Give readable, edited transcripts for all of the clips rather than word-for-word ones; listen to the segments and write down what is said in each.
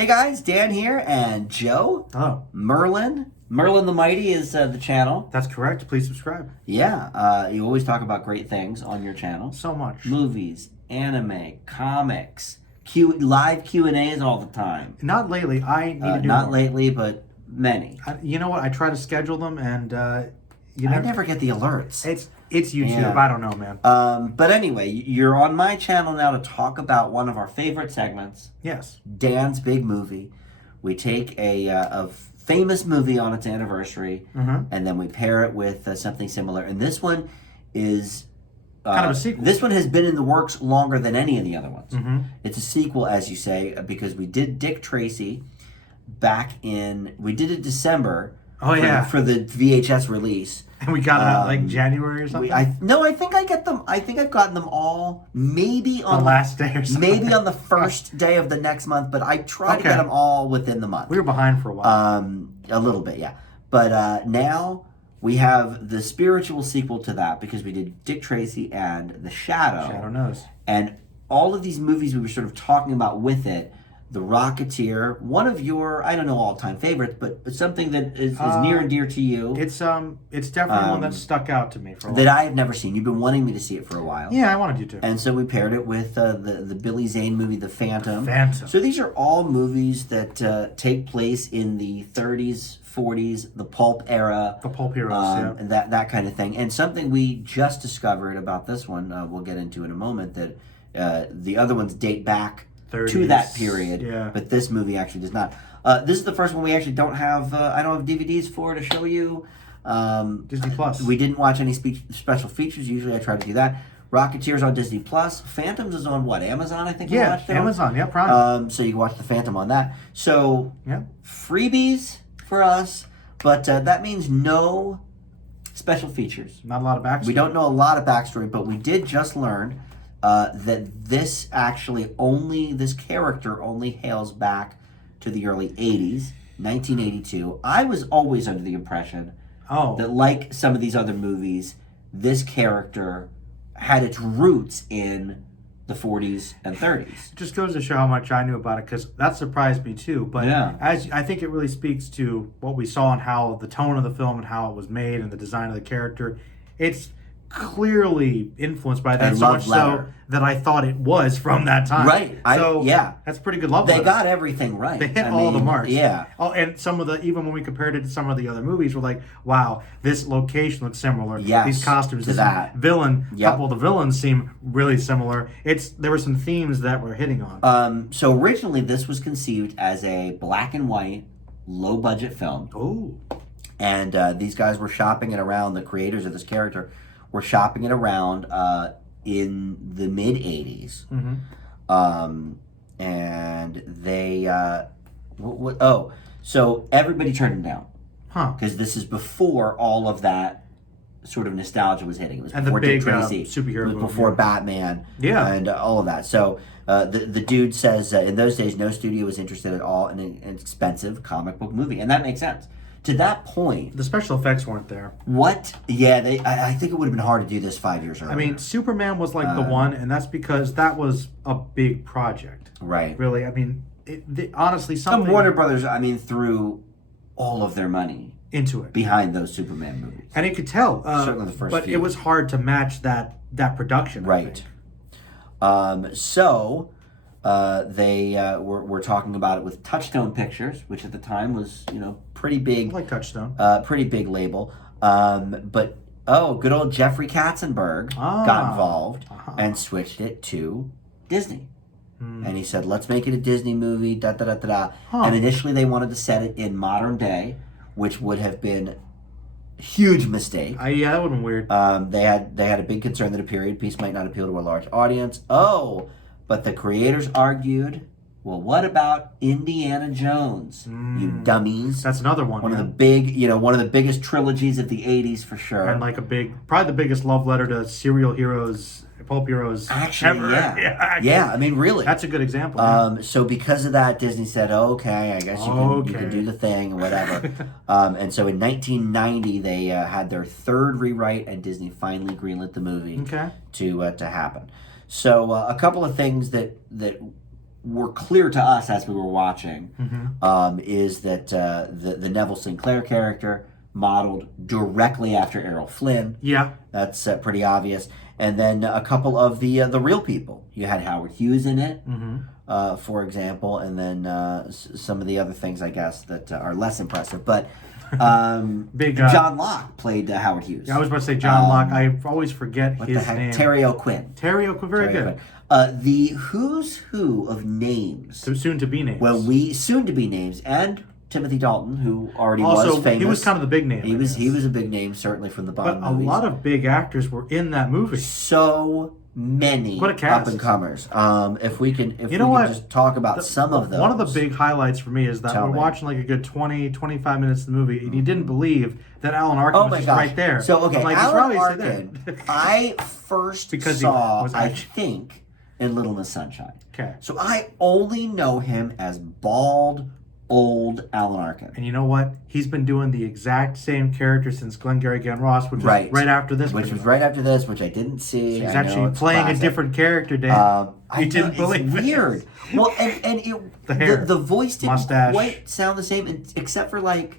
Hey guys, Dan here and Joe. Oh, Merlin. Merlin the Mighty is the channel. that's correct. Please subscribe. Yeah, you always talk about great things on your channel. So much. Movies, anime, comics, live Q&As all the time. Not lately. I need to do Not more. lately, but many. You know what? I try to schedule them, and I never get the alerts. It's YouTube. Yeah. I don't know, man. But anyway, you're on my channel now to talk about one of our favorite segments, Yes. Dan's Big Movie. We take a famous movie on its anniversary, and then we pair it with something similar. And this one is Kind of a sequel. This one has been in the works longer than any of the other ones. It's a sequel, as you say, because we did Dick Tracy we did it December. Oh, yeah. For the VHS release. And we got it out like January or something. I think I get them. I think I've gotten them all. Maybe on the last day or something. Maybe on the first day of the next month. But I try to Okay. get them all within the month. We were behind for a while. A little bit, yeah. But now we have the spiritual sequel to that because we did Dick Tracy and The Shadow. Shadow knows. And all of these movies we were sort of talking about with it. The Rocketeer, one of your, I don't know, all-time favorites, but something that is near and dear to you. It's definitely one that stuck out to me for a while. That I have never seen. You've been wanting me to see it for a while. Yeah, I wanted you to. And so we paired it with the Billy Zane movie, The Phantom. Phantom. So these are all movies that take place in the 30s, 40s, the pulp era. The Pulp Heroes, yeah. And that kind of thing. And something we just discovered about this one, we'll get into in a moment, that the other ones date back 30s, to that period. yeah. But this movie actually does not. This is the first one we actually don't have, I don't have DVDs for to show you. Disney Plus. We didn't watch any special features. Usually I try to do that. Rocketeer's on Disney Plus. Phantoms is on what? Amazon, I think you Yeah, watched it on? Amazon. Yeah, Prime. So you can watch The Phantom on that. So Yeah. freebies for us, but that means no special features. Not a lot of backstory. We don't know a lot of backstory, but we did just learn that this character only hails back to the early 80s, 1982. I was always under the impression that, like some of these other movies, this character had its roots in the 40s and 30s. It just goes to show how much I knew about it, because that surprised me too. But Yeah. as I think it really speaks to what we saw and how the tone of the film and how it was made and the design of the character. It's clearly influenced by that, And so love much so letter. that I thought it was from that time. Right. Yeah. That's pretty good love They letter. got everything right. They hit I all the mean, marks. Yeah. Oh, and some of the, even when we compared it to some of the other movies, we're like, wow, this location looks similar. Yes, These costumes, to this that. villain, Yep. couple of the villains seem really similar. There were some themes that we're hitting on. So originally this was conceived as a black and white, low budget film. Oh. And these guys were shopping it around, the creators of this character were shopping it around in the mid 80s. And they, so everybody turned them down. Huh. Because this is before all of that sort of nostalgia was hitting. It was And the before big, Dick Tracy. superhero It was movie, before yeah. Batman. Yeah. And all of that. So the dude says in those days, no studio was interested at all in an expensive comic book movie. And that makes sense. To that point, The special effects weren't there. I think it would have been hard to do this 5 years earlier. I mean, Superman was like the one, and that's because that was a big project. right. Really, I mean, honestly, something And Warner Brothers, threw all of their money into it. behind those Superman movies. And you could tell. Certainly the first but few. it was hard to match that production. I Right. think. So they were talking about it with Touchstone Pictures, which at the time was, pretty I big, like Touchstone. pretty big label. But good old Jeffrey Katzenberg got involved and switched it to Disney. And he said, let's make it a Disney movie, da da da da da. And initially they wanted to set it in modern day, which would have been a huge mistake. Yeah, that would have been weird. They had a big concern that a period piece might not appeal to a large audience. But the creators argued, well, what about Indiana Jones? You dummies. That's another one. One yeah. of the big, one of the biggest trilogies of the 80s for sure. And like probably the biggest love letter to serial heroes, pulp heroes Actually, ever. yeah. actually. Really. That's a good example. yeah. So because of that, Disney said, okay, I guess you can do the thing or whatever. And so in 1990, they had their third rewrite, and Disney finally greenlit the movie Okay. to happen. So a couple of things that were clear to us as we were watching is that the Neville Sinclair character modeled directly after Errol Flynn. Yeah. That's pretty obvious. And then a couple of the real people. You had Howard Hughes in it, for example, and then some of the other things, I guess, that are less impressive. But John Locke played Howard Hughes. Yeah, I was about to say John Locke. I always forget what his the heck? name. Terry O'Quinn. Terry O'Quinn, very good. The who's who of names. Soon to be names. Well, soon to be names, and Timothy Dalton, who already also, was famous. He was kind of the big name. He was a big name, certainly from the Bond But movies. a lot of big actors were in that movie. So many up and comers. If we can just talk about some of those. One of the big highlights for me is that we're watching like a good 20, 25 minutes of the movie, and you didn't believe that Alan Arkin was just right there. So, okay, like, Alan Arkin, I first saw, I think, in Little Miss Sunshine. Okay. So I only know him as bald, old Alan Arkin. And you know what? He's been doing the exact same character since Glengarry Glen Ross, which was right after this. Which was right after this, which I didn't see. So he's actually playing a different character, Dave. I didn't believe it. Weird. Well, and the voice didn't quite sound the same, except for like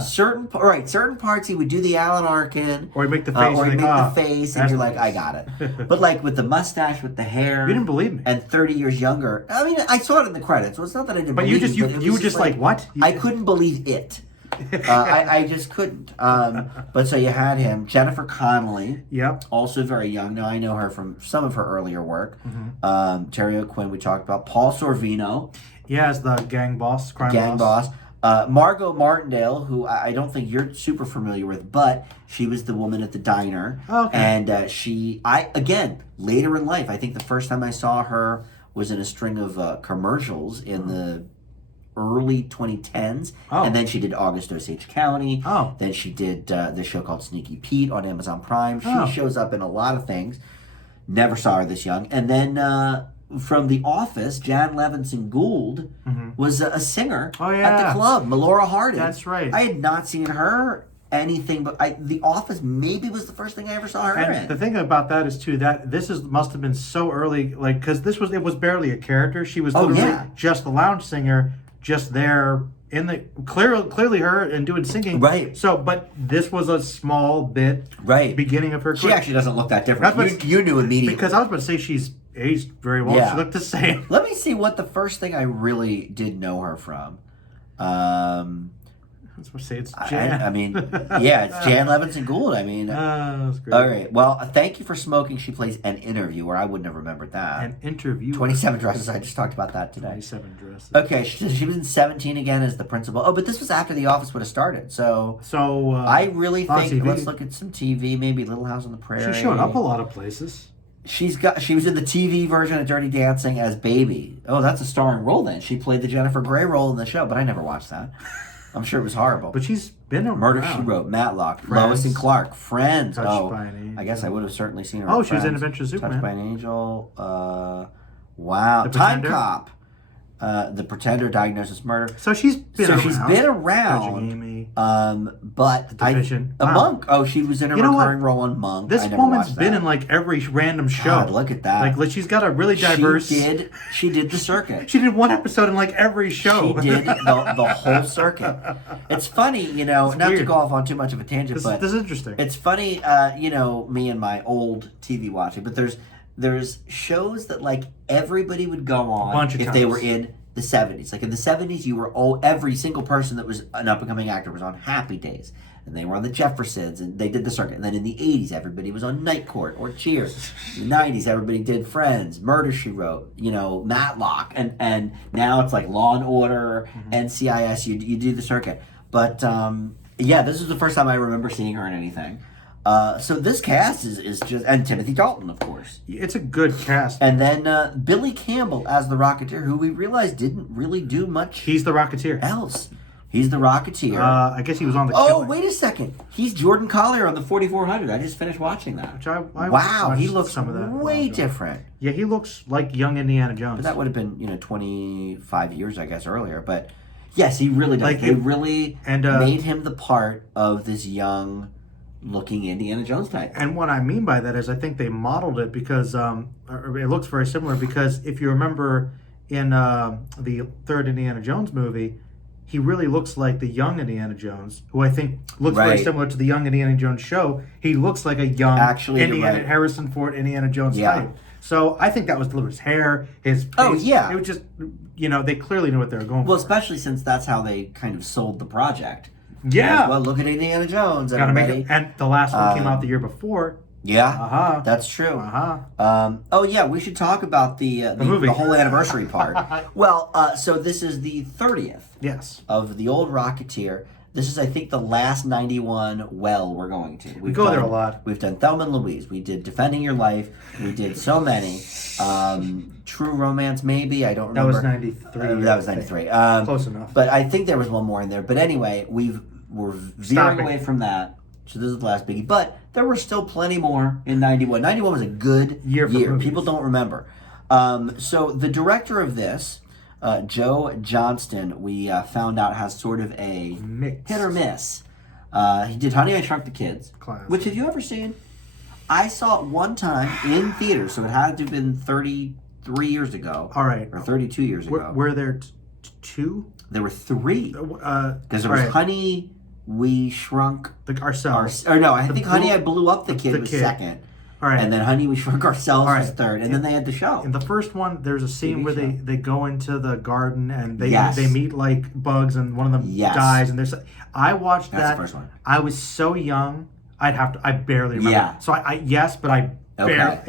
certain parts. He would do the Alan Arkin, or he'd make the face, and you're like, I got it. But like with the mustache, with the hair, you didn't believe me. And 30 years younger. I mean, I saw it in the credits, so it's not that I didn't. But you were just like what? I couldn't believe it. I just couldn't. But so you had him, Jennifer Connelly. Yep. Also very young. Now I know her from some of her earlier work. Terry O'Quinn we talked about. Paul Sorvino. Yeah, as the gang boss, crime boss. Margot Martindale, who I don't think you're super familiar with, but she was the woman at the diner. Okay. And again, later in life, I think the first time I saw her was in a string of commercials in the early 2010s, and then she did August Osage County. Then she did this show called Sneaky Pete on Amazon Prime. She shows up in a lot of things. Never saw her this young. And then from The Office, Jan Levinson Gould was a singer at the club. Melora Hardin. That's right. I had not seen her anything but The Office maybe was the first thing I ever saw her in. The thing about that is too that must have been so early, like because it was barely a character. She was literally just the lounge singer. Just there in the clearly her and doing singing. Right. So, but this was a small bit. Right. Beginning of her career. She actually doesn't look that different. You knew immediately. Because I was about to say she's aged very well. Yeah. She looked the same. Let me see what the first thing I really did know her from. I was going to say it's Jan. I mean, yeah, it's Jan Levinson Gould. I mean, that's great. All right. Well, thank you for smoking. She plays An Interviewer. I wouldn't have remembered that. An Interviewer. 27 Dresses. I just talked about that today. 27 Dresses. Okay, she was in 17 again as the principal. Oh, but this was after The Office would have started. So I really think TV. Let's look at some TV. Maybe Little House on the Prairie. She showed up a lot of places. She was in the TV version of Dirty Dancing as Baby. Oh, that's a starring role then. She played the Jennifer Grey role in the show, but I never watched that. I'm sure it was horrible. But she's been around. Murder, She Wrote, Matlock, Friends. Lois and Clark, Friends. Touched by an Angel. I guess I would have certainly seen her. Oh, she was in Adventures of Superman. Touched by an Angel. Wow. Time Cop. The Pretender, Diagnosis Murder. So she's been around. She's been around. Judging Amy. But The Division. Monk. Oh, she was in a recurring role on Monk. This woman's been in like every random show. God, look at that. Like she's got a really diverse. She did the circuit. She did one episode in like every show. She did the whole circuit. It's funny, not weird. to go off on too much of a tangent, but this is interesting. It's funny, me and my old TV watching, but there's shows that like everybody would go on if they were in the 70s. Like in the 70s, every single person that was an up-and-coming actor was on Happy Days. And they were on the Jeffersons, and they did the circuit. And then in the 80s, everybody was on Night Court or Cheers. In the 90s, everybody did Friends, Murder, She Wrote, Matlock. And now it's like Law and Order, NCIS, you do the circuit. But, this is the first time I remember seeing her in anything. So this cast is just, and Timothy Dalton, of course. It's a good cast. And then Billy Campbell as the Rocketeer, who we realized didn't really do much. He's the Rocketeer. Else. He's the Rocketeer. I guess he was on the Killing. Wait a second. He's Jordan Collier on the 4400. I just finished watching that. Which I wow, he looks some of that way different. Yeah, he looks like young Indiana Jones. But that would have been, 25 years, I guess, earlier. But yes, he really does. They really made him the part of this young looking Indiana Jones type. And what I mean by that is I think they modeled it because it looks very similar because if you remember in the third Indiana Jones movie, he really looks like the young Indiana Jones, who I think looks very similar to the young Indiana Jones show. He looks like a young Harrison Ford Indiana Jones type. So I think that was deliberate. His hair, his face. Oh, yeah. It was just, they clearly knew what they were going for. Well, especially since that's how they kind of sold the project. Yeah. Well, look at Indiana Jones. Gotta make it. And the last one came out the year before. Yeah, that's true. Oh yeah, we should talk about the whole anniversary part. Well, so this is the 30th of the old Rocketeer. This is, I think, the last 91 we're going to. We go there a lot. We've done Thelma and Louise. We did Defending Your Life. We did so many. True Romance, maybe. I don't remember. That was 93. That was 93. Close enough. But I think there was one more in there. But anyway, we're veering away from that. So this is the last biggie. But there were still plenty more in 91. 91 was a good year. People don't remember. So the director of this, Joe Johnston, we found out has sort of a hit or miss. He did Honey, I Shrunk the Kids. Classic. Which, have you ever seen? I saw it one time in theaters, so it had to have been 33 years ago. All right. Or 32 years ago. Were there two? There were three. Because there was Honey... We Shrunk Ourselves. I think Honey, I Blew Up the Kid was second. All right. And then Honey, We Shrunk Ourselves was third. And then they had the show. In the first one, there's a scene where they go into the garden and they meet like bugs and one of them dies. And I watched that. That's the first one. I was so young, I barely remember. Yeah. So I barely.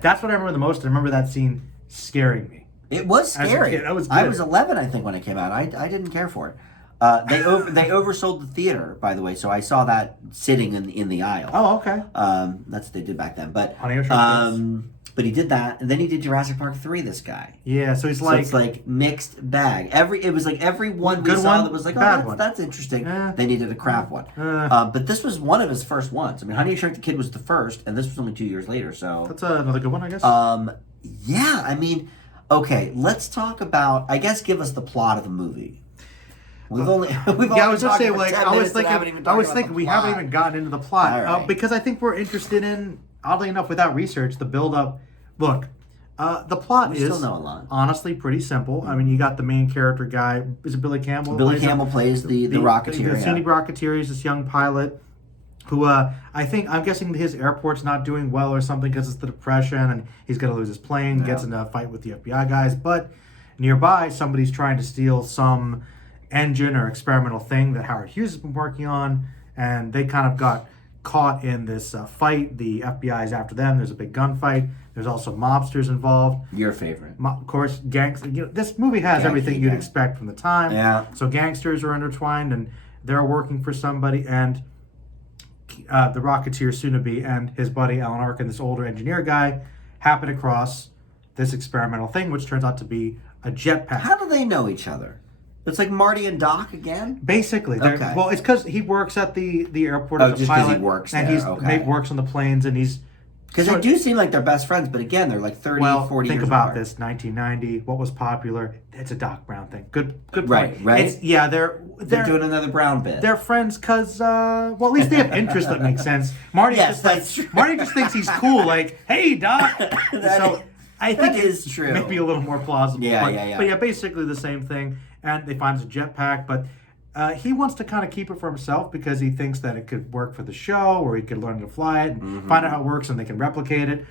That's what I remember the most. I remember that scene scaring me. It was scary. I was 11, I think, when it came out. I didn't care for it. They oversold the theater, by the way, so I saw that sitting in the aisle. Oh, okay. That's what they did back then. But But he did that, and then he did Jurassic Park 3. This guy. Yeah, so he's like, it's like mixed bag. It was like every one we saw that was like, that's interesting. They needed a crap one. But this was one of his first ones. I mean, Honey, I Shrunk the Kid was the first, and this was only 2 years later. So that's another good one, I guess. Yeah, I mean, okay, let's talk about. I guess give us the plot of the movie. I was just saying, like, I was thinking we haven't even gotten into the plot because I think we're interested in, oddly enough, without research, the build up. Look, the plot is honestly pretty simple. I mean, you got the main character guy. Is it Billy Campbell? Billy Campbell plays the Rocketeer. The Cindy Rocketeer is this young pilot who I'm guessing his airport's not doing well or something because it's the Depression and he's going to lose his plane. Gets in a fight with the FBI guys, but nearby somebody's trying to steal some engine or experimental thing that Howard Hughes has been working on, and they kind of got caught in this fight. The FBI is after them. There's a big gunfight. There's also mobsters involved. Your favorite. Of course, gangsters. This movie has everything you'd expect from the time. Yeah. So gangsters are intertwined, and they're working for somebody, and the Rocketeer soon-to-be and his buddy Alan Arkin, this older engineer guy, happen across this experimental thing, which turns out to be a jetpack. How do they know each other? It's like Marty and Doc again? Basically. Okay. Well, it's because he works at the airport as a pilot. He works and there. He works on the planes, and he's... Because they do seem like they're best friends, but again, they're like 40 years apart. Think about this. 1990, what was popular? It's a Doc Brown thing. Good point. Right. They're doing another Brown bit. They're friends because, at least they have interests that make sense. Marty Marty just thinks he's cool, like, hey, Doc! I think it is true. Maybe a little more plausible. Yeah. But yeah, basically the same thing. And they find a jetpack, but he wants to kind of keep it for himself because he thinks that it could work for the show, or he could learn to fly it and find out how it works, and they can replicate it.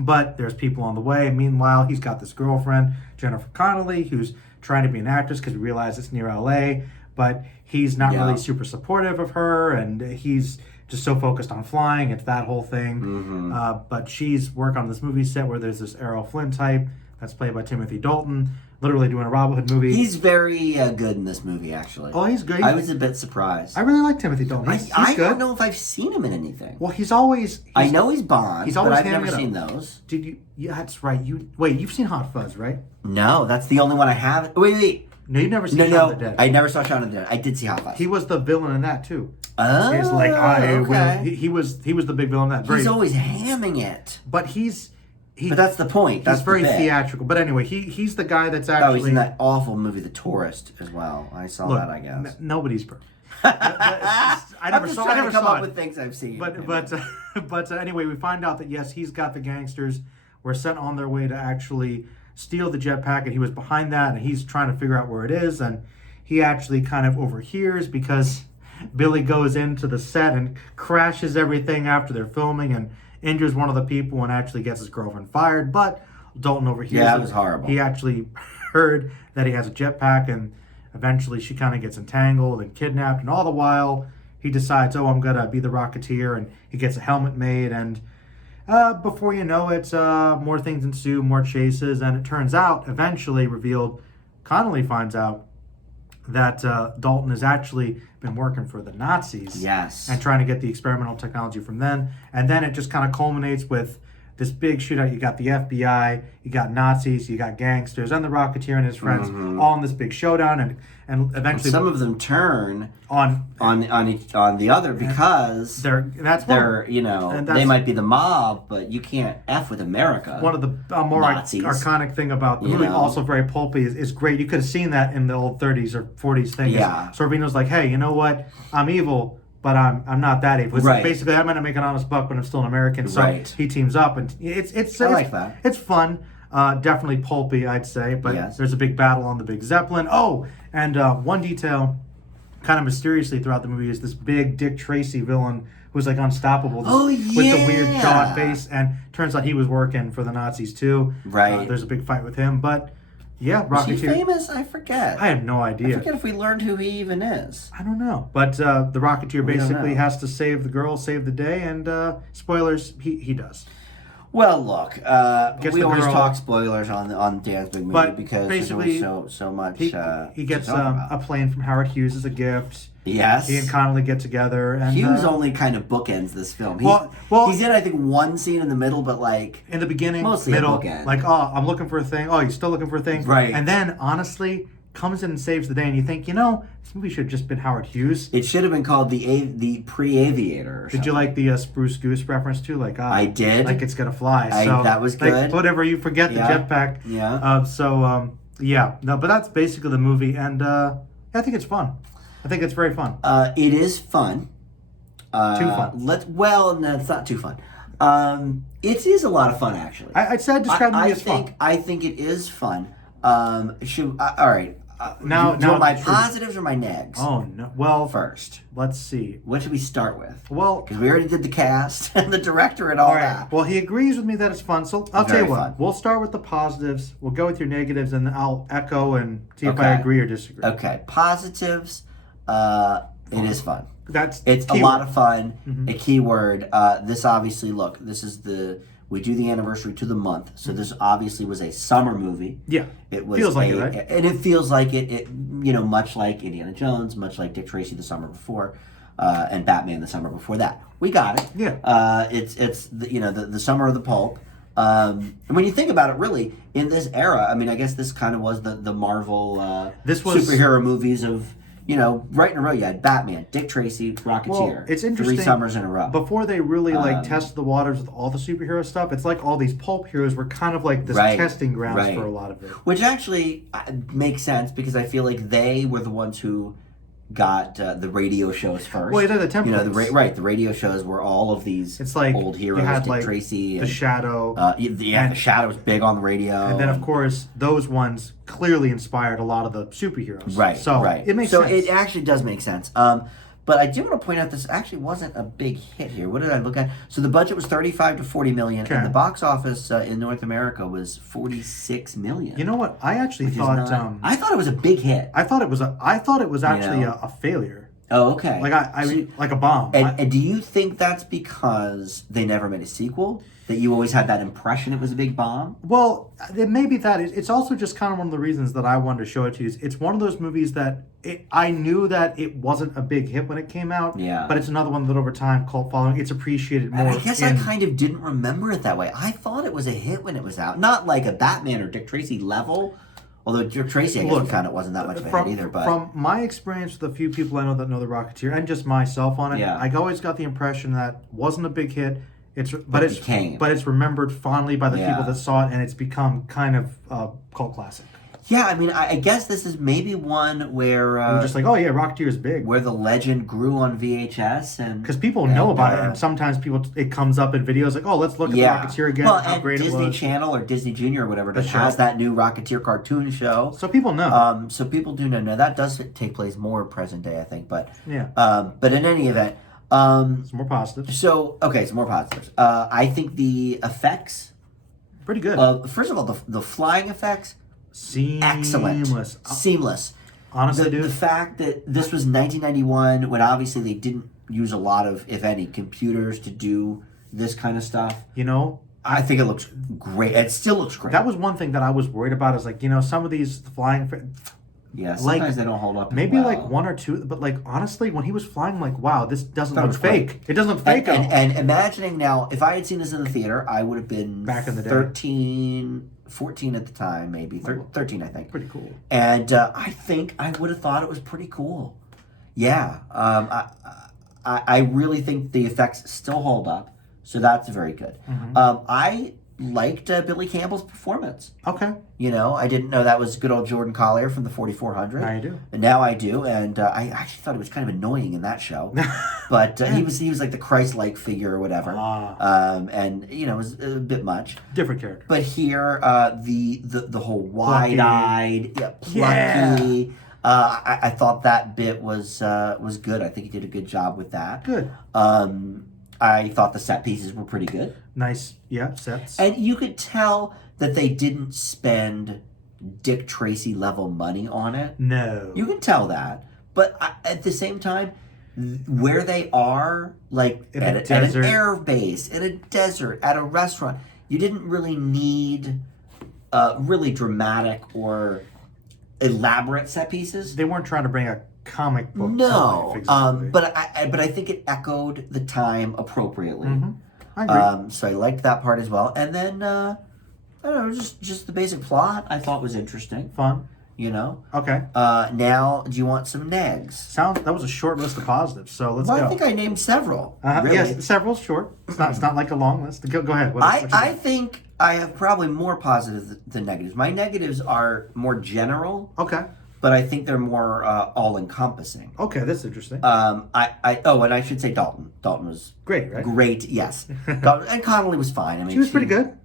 But there's people on the way. Meanwhile, he's got this girlfriend, Jennifer Connelly, who's trying to be an actress because we realize it's near LA, but he's not really super supportive of her, and he's just so focused on flying. It's that whole thing. But she's working on this movie set where there's this Errol Flynn type that's played by Timothy Dalton, literally doing a Robin Hood movie. He's very good in this movie, actually. Oh, he's good. I was a bit surprised. I really like Timothy Dalton. He's I good. don't know if I've seen him in anything. Well, he's always... I know he's Bond, but I've never seen those. Did you... Yeah, that's right. You've seen Hot Fuzz, right? No, that's the only one I have. Wait. No, you've never seen Shaun of the Dead. I never saw Shaun of the Dead. I did see Hot Fuzz. He was the villain in that, too. Oh, he's like, okay. He was the big villain in that. He's always hamming it. But but that's the point. That's he's very theatrical. But anyway, he's the guy that's actually... Oh, he's in that awful movie, The Tourist, as well. I saw that, I guess. Nobody's perfect. I never saw up with things I've seen. But anyway, we find out that, yes, he's got the gangsters were sent on their way to actually steal the jetpack, and he was behind that, and he's trying to figure out where it is, and he actually kind of overhears because Billy goes into the set and crashes everything after they're filming and injures one of the people and actually gets his girlfriend fired. But Dalton overhears. Yeah, it was horrible. He actually heard that he has a jetpack, and eventually she kind of gets entangled and kidnapped. And all the while, he decides, oh, I'm going to be the Rocketeer, and he gets a helmet made. And before you know it, more things ensue, more chases. And it turns out, eventually revealed, Connolly finds out that Dalton has actually been working for the Nazis. Yes. And trying to get the experimental technology from them. And then it just kind of culminates with this big shootout. You got the FBI, you got Nazis, you got gangsters, and the Rocketeer and his friends all in this big showdown. And eventually... some of them turn on the other because they're you know, they might be the mob, but you can't F with America. One of the more iconic thing about the movie, also very pulpy, is great. You could have seen that in the old 30s or 40s thing. Yeah. Sorvino's like, hey, you know what? I'm evil, but I'm not that evil. It's like, basically, I'm going to make an honest buck, but I'm still an American. So he teams up, and it's I like that. It's fun. Definitely pulpy, I'd say. But there's a big battle on the big Zeppelin. Oh, and one detail, kind of mysteriously throughout the movie, is this big Dick Tracy villain who's like unstoppable. With the weird jawed face, and turns out he was working for the Nazis too. Right. There's a big fight with him, but yeah, Rocketeer. Is he famous? I forget. I have no idea. I forget if we learned who he even is. I don't know. But the Rocketeer basically has to save the girl, save the day, and spoilers, he does. Well, look, we always talk spoilers on Dan's Big Movie because there's always so much. He gets a plane from Howard Hughes as a gift. Yes. He and Connolly get together. And Hughes only kind of bookends this film. He's in, I think, one scene in the middle, but like... in the beginning, mostly middle. A bookend. Like, oh, I'm looking for a thing. Oh, you're still looking for a thing? Right. And then, honestly, comes in and saves the day, and you think, you know, this movie should have just been Howard Hughes. It should have been called the Pre-Aviator. Did you like the Spruce Goose reference too? Like I did. Like it's gonna fly. That was good. Like, whatever, you forget the jetpack. Yeah. No, but that's basically the movie, and I think it's fun. I think it's very fun. It is fun. Too fun. No, it's not too fun. It is a lot of fun, actually. I'd say I'd describe the movie as fun. I think it is fun. All right. Now my positives or my negs? Oh no! Well, first, let's see. What should we start with? Well, because we already did the cast and the director and all that. Well, he agrees with me that it's fun, so I'll tell you what. We'll start with the positives. We'll go with your negatives, and I'll echo and see if I agree or disagree. Okay, positives. It is fun. It's a lot of fun. Mm-hmm. A keyword. This obviously, look. This is we do the anniversary to the month, so this obviously was a summer movie. Yeah, it was feels like it, right? And it feels like it. It much like Indiana Jones, much like Dick Tracy the summer before, and Batman the summer before that. We got it. Yeah. It's the summer of the pulp. And when you think about it, really, in this era, I mean, I guess this kind of was the Marvel superhero movies of. Right in a row, you had Batman, Dick Tracy, Rocketeer. Well, it's interesting. 3 summers in a row. Before they really tested the waters with all the superhero stuff, it's like all these pulp heroes were kind of like this testing grounds for a lot of it. Which actually makes sense because I feel like they were the ones who got the radio shows first. Well, they're the templates. The radio shows were all of these old heroes. You had Dick Tracy, the Shadow. The Shadow was big on the radio. And then, of course, those ones clearly inspired a lot of the superheroes. Right. So it makes sense. So it actually does make sense. But I do want to point out this actually wasn't a big hit here. What did I look at? So the budget was $35 to $40 million, and the box office in North America was $46 million. You know what? I actually thought I thought it was a big hit. I thought it was actually a failure. Oh, okay. Like a bomb. And do you think that's because they never made a sequel? That you always had that impression it was a big bomb? Well, it may be that. It's also just kind of one of the reasons that I wanted to show it to you. It's one of those movies that I knew that it wasn't a big hit when it came out. Yeah. But it's another one that over time, cult following, it's appreciated more. And I guess I kind of didn't remember it that way. I thought it was a hit when it was out. Not like a Batman or Dick Tracy level. Although Dick Tracy, I guess, kind of wasn't that much of a hit either. But from my experience with a few people I know that know the Rocketeer, and just myself on it, I always got the impression that wasn't a big hit. But it's remembered fondly by the people that saw it, and it's become kind of a cult classic. Yeah, I mean, I guess this is maybe one where We're just like, oh yeah, Rocketeer is big. where the legend grew on VHS, and because people know about it, and sometimes it comes up in videos like, oh, let's look at the Rocketeer again. Well, how and great Disney it was. Channel or Disney Junior or whatever The has show. that new Rocketeer cartoon show. So people know. So people do know. Now that does take place more present day, I think, but Yeah. But in any event, It's more positive. so okay, some more positives. I think the effects. Pretty good. First of all, the flying effects, Seamless. seamless. Honestly, The dude. fact that this was 1991, when obviously they didn't use a lot of, if any, computers to do this kind of stuff, You know, I think it looks great. It still looks great. that was one thing that I was worried about. Is like, some of these flying. Yeah, Like, sometimes they don't hold up. as Maybe well. like one or two, but like honestly, when he was flying, I'm like, wow, this doesn't Thought it look was great. fake. It doesn't look fake. at all. And imagining now, if I had seen this in the theater, I would have been Back in the day. 13, 14 at the time, maybe 13, I think. Pretty cool. And I think I would have thought it was pretty cool. Yeah, I really think the effects still hold up, so that's very good. I liked Billy Campbell's performance. Okay. I didn't know that was good old Jordan Collier from the 4400. Now you do. And now I do, and I actually thought it was kind of annoying in that show, but he was like the Christ-like figure or whatever, and it was a bit much. Different character. But here, the whole wide-eyed, plucky. I thought that bit was good. I think he did a good job with that. Good. I thought the set pieces were pretty good. Nice. Yeah. Sets. And you could tell that they didn't spend Dick Tracy level money on it. No. You can tell that. But at the same time, where they are, like at an air base, in a desert, at a restaurant, you didn't really need really dramatic or elaborate set pieces. They weren't trying to bring a comic book. No, to life, exactly. but I think it echoed the time appropriately. I agree. So I liked that part as well. And then I don't know, just the basic plot I thought was interesting. Fun. Okay. Now, do you want some negs? That was a short list of positives. So let's go. I think I named several. Really. Yes, several short. It's not like a long list. Go ahead. I think I have probably more positives than negatives. My negatives are more general. Okay. But I think they're more all-encompassing. Okay, that's interesting. And I should say Dalton. Dalton was great, right? Great, yes. Dalton, and Connolly was fine. I mean, she was pretty good.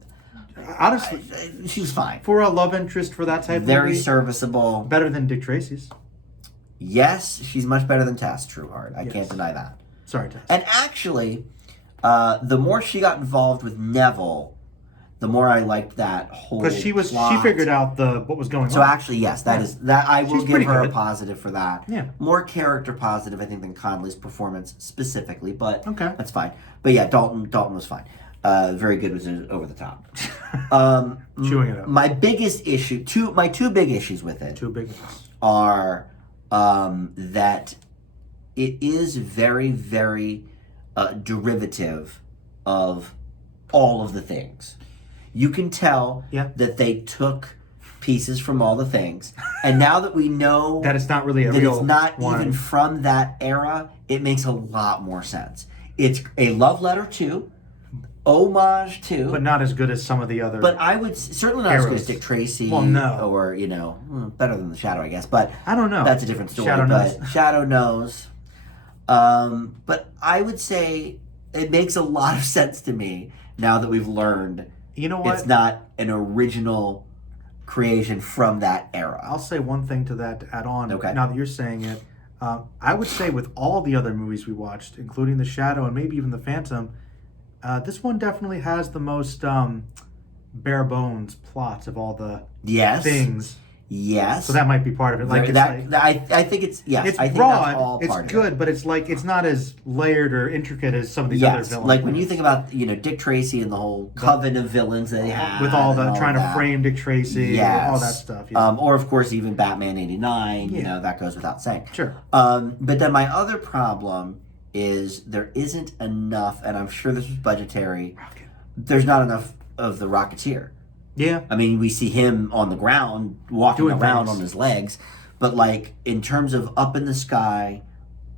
Honestly, she was fine. For a love interest for that type of Very movie, serviceable. Better than Dick Tracy's. Yes, she's much better than Tess Trueheart. I can't deny that. Sorry, Tess. And actually, the more she got involved with Neville, the more I liked that whole because she plot. figured out what was going on. So actually, yes, that I will give her good. a positive for that. Yeah. More character positive, I think, than Connolly's performance specifically, but okay, that's fine. But yeah, Dalton was fine. Very good, was over the top. Chewing it up. My biggest issue, my two big issues with it, are that it is very, very derivative of all of the things. You can tell that they took pieces from all the things, and now that we know that it's not really that it's not even from that era, it makes a lot more sense. It's a love letter to, homage to, but not as good as some of the other. But I would certainly not as good as Dick Tracy. Well, no. Or better than the Shadow, I guess. But I don't know. That's a different story. Shadow knows. But I would say it makes a lot of sense to me now that we've learned. You know what? It's not an original creation from that era. I'll say one thing to that to add on. Okay. Now that you're saying it, I would say with all the other movies we watched, including The Shadow and maybe even The Phantom, this one definitely has the most bare bones plots of all the things. Yes. So that might be part of it. I think it's It's I think broad. That's all it's part good, of it. but it's not as layered or intricate as some of these other villains. Like when you think about Dick Tracy and the whole coven of villains that they have, with all the trying to frame Dick Tracy, all that stuff. Yeah. Or of course even Batman '89. That goes without saying. Sure. But then my other problem is there isn't enough, and I'm sure this was budgetary. There's not enough of the Rocketeer. Yeah. I mean, we see him on the ground, walking around on his legs. But, like, in terms of up in the sky,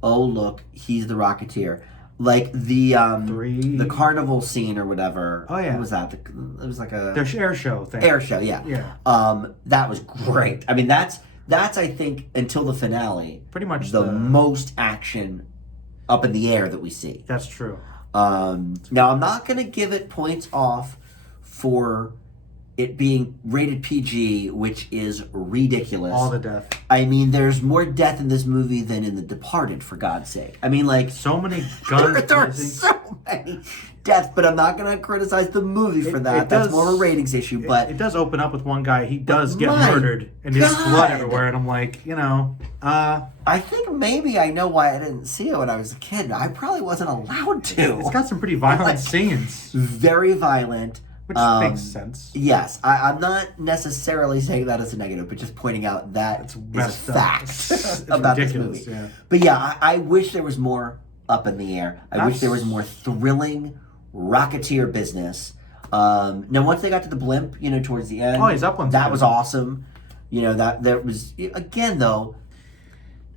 oh, look, he's the Rocketeer. Like Three. the carnival scene or whatever. Oh, yeah. What was that? It was like a Their air show thing. air show. Yeah. Yeah. That was great. I mean, that's I think until the finale, Pretty much the most action up in the air that we see. That's true. Now I'm not gonna give it points off for it being rated PG, which is ridiculous. All the death. I mean, there's more death in this movie than in The Departed, for God's sake. I mean, like, So many guns there are blazing. so many deaths, but I'm not going to criticize the movie for that. That's more of a ratings issue, but It does open up with one guy. He does get my murdered, and there's God. blood everywhere. And I'm like, I think maybe I know why I didn't see it when I was a kid. I probably wasn't allowed to. it's got some pretty violent Like- scenes, Very violent. which makes sense. Yes, I'm not necessarily saying that as a negative, but just pointing out that It's is a messed up. fact It's about ridiculous, this movie. yeah. But yeah, I wish there was more up in the air. I wish there was That's- more thrilling Rocketeer business. Now, once they got to the blimp, towards the end, Oh, his uplands that good. was awesome. That there was again though.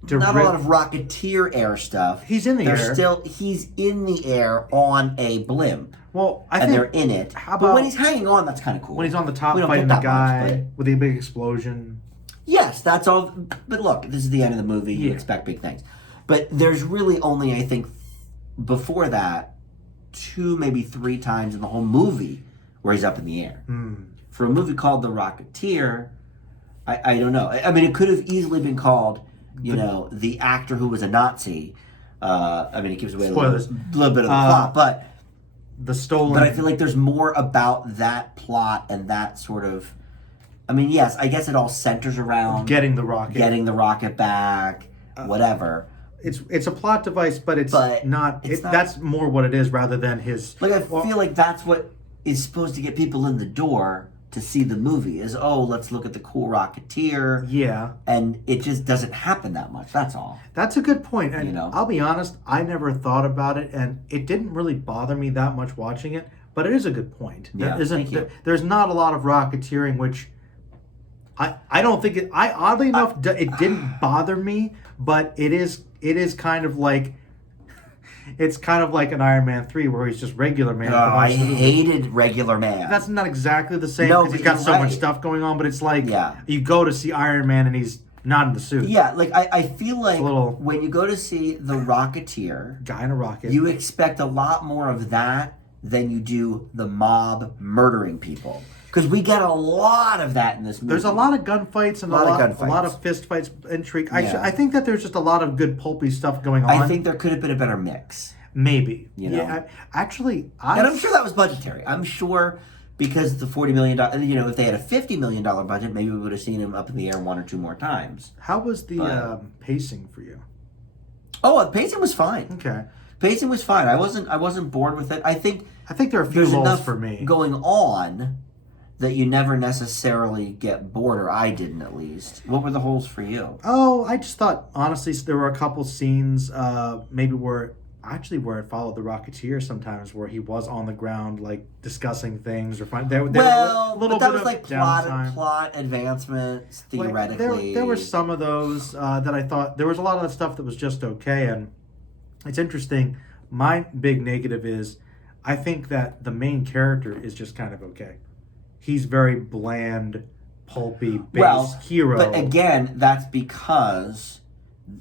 To Not a rid- lot of Rocketeer air stuff. He's in the air. He's in the air on a blimp. Well, I And think they're in it. how But when about- he's hanging on, that's kind of cool. when he's on the top We don't fighting get the that much, guy but- with a big explosion. Yes, that's all. But look, this is the end of the movie. You Yeah. expect big things. But there's really only, I think, before that, 2, maybe 3 times in the whole movie where he's up in the air. For a movie called The Rocketeer, I don't know. I mean, it could have easily been called, the actor who was a Nazi. I mean, it gives away a little Spoilers. bit of the plot, but The stolen. I feel like there's more about that plot and that sort of. I mean, yes, I guess it all centers around getting the rocket. getting the rocket back, whatever. It's a plot device, but it's But not. it's not- That's more what it is rather than his. Like, I feel like that's what is supposed to get people in the door to see the movie is, let's look at the cool Rocketeer. Yeah, And it just doesn't happen that much. That's all. that's a good point. And You know? I'll be honest, I never thought about it, and it didn't really bother me that much watching it. But it is a good point. Yeah, thank you. There's not a lot of rocketeering, which I don't think it. Oddly enough, it didn't bother me, but it is kind of like. It's kind of like an Iron Man 3 where he's just regular man. No, I hated Regular Man. That's not exactly the same No, because he's but got you're so much right. stuff going on, but it's like Yeah. you go to see Iron Man and he's not in the suit. Yeah, like I feel like a little- when you go to see The Rocketeer, Guy in a rocket. you expect a lot more of that than you do the mob murdering people. Because we get a lot of that in this movie. There's a lot of gunfights and a lot of fist fights, intrigue. Yeah. I think that there's just a lot of good pulpy stuff going on. I think there could have been a better mix. Maybe. You know? Yeah, actually, And I'm sure that was budgetary. I'm sure because the $40 million, if they had a $50 million budget, maybe we would have seen him up in the air 1 or 2 more times. How was the But- pacing for you? Oh, pacing was fine. Okay. Pacing was fine. I wasn't bored with it. I think there are a few there's lulls enough for me. going on that you never necessarily get bored, or I didn't at least. What were the holes for you? Oh, I just thought honestly there were a couple scenes, maybe where it followed the Rocketeer sometimes, where he was on the ground like discussing things or there were a little but that bit was of like downtime. plot advancements Like, theoretically. there were some of those that I thought there was a lot of that stuff that was just okay, and it's interesting. My big negative is I think that the main character is just kind of okay. He's very bland, pulpy, base hero. But again, that's because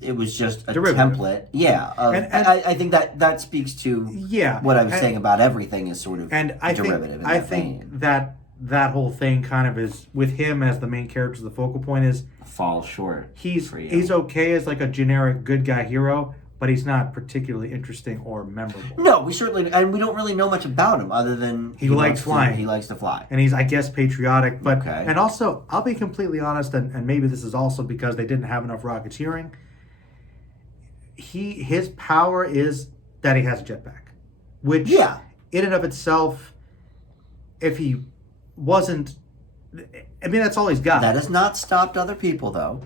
it was just a Derivative. template. Yeah, And- I think that speaks to what I was saying about everything is sort of And I derivative. think that whole thing kind of is with him as the main character, the focal point is falls short. he's for you. he's okay as like a generic good guy hero, but he's not particularly interesting or memorable. No, we don't really know much about him other than He likes wants flying. He likes to fly. And he's, I guess, patriotic, but Okay. and also I'll be completely honest, and maybe this is also because they didn't have enough rocketeering. His power is that he has a jetpack, which Yeah. in and of itself, if he wasn't, I mean that's all he's got. That has not stopped other people though.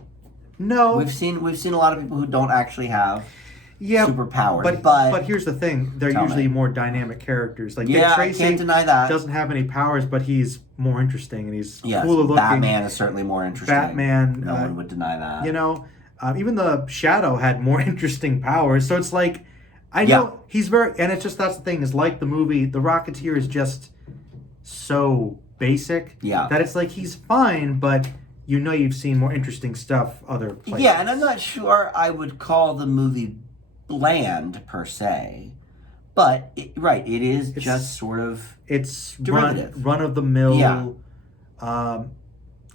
No, We've seen a lot of people who don't actually have superpowers. But here's the thing: they're Tell usually me. more dynamic characters. Like Yeah, Dick I Tracy can't deny that. doesn't have any powers, but he's more interesting and he's Yes, cooler looking. Batman is certainly more interesting. Batman, No one would deny that. You know, even the Shadow had more interesting powers. So it's like, I know he's and it's just that's the thing is like the movie, The Rocketeer is just so basic that it's like he's fine, but you know you've seen more interesting stuff other places. Yeah, and I'm not sure I would call the movie bland per se, but it is just sort of derivative, run of the mill. Yeah.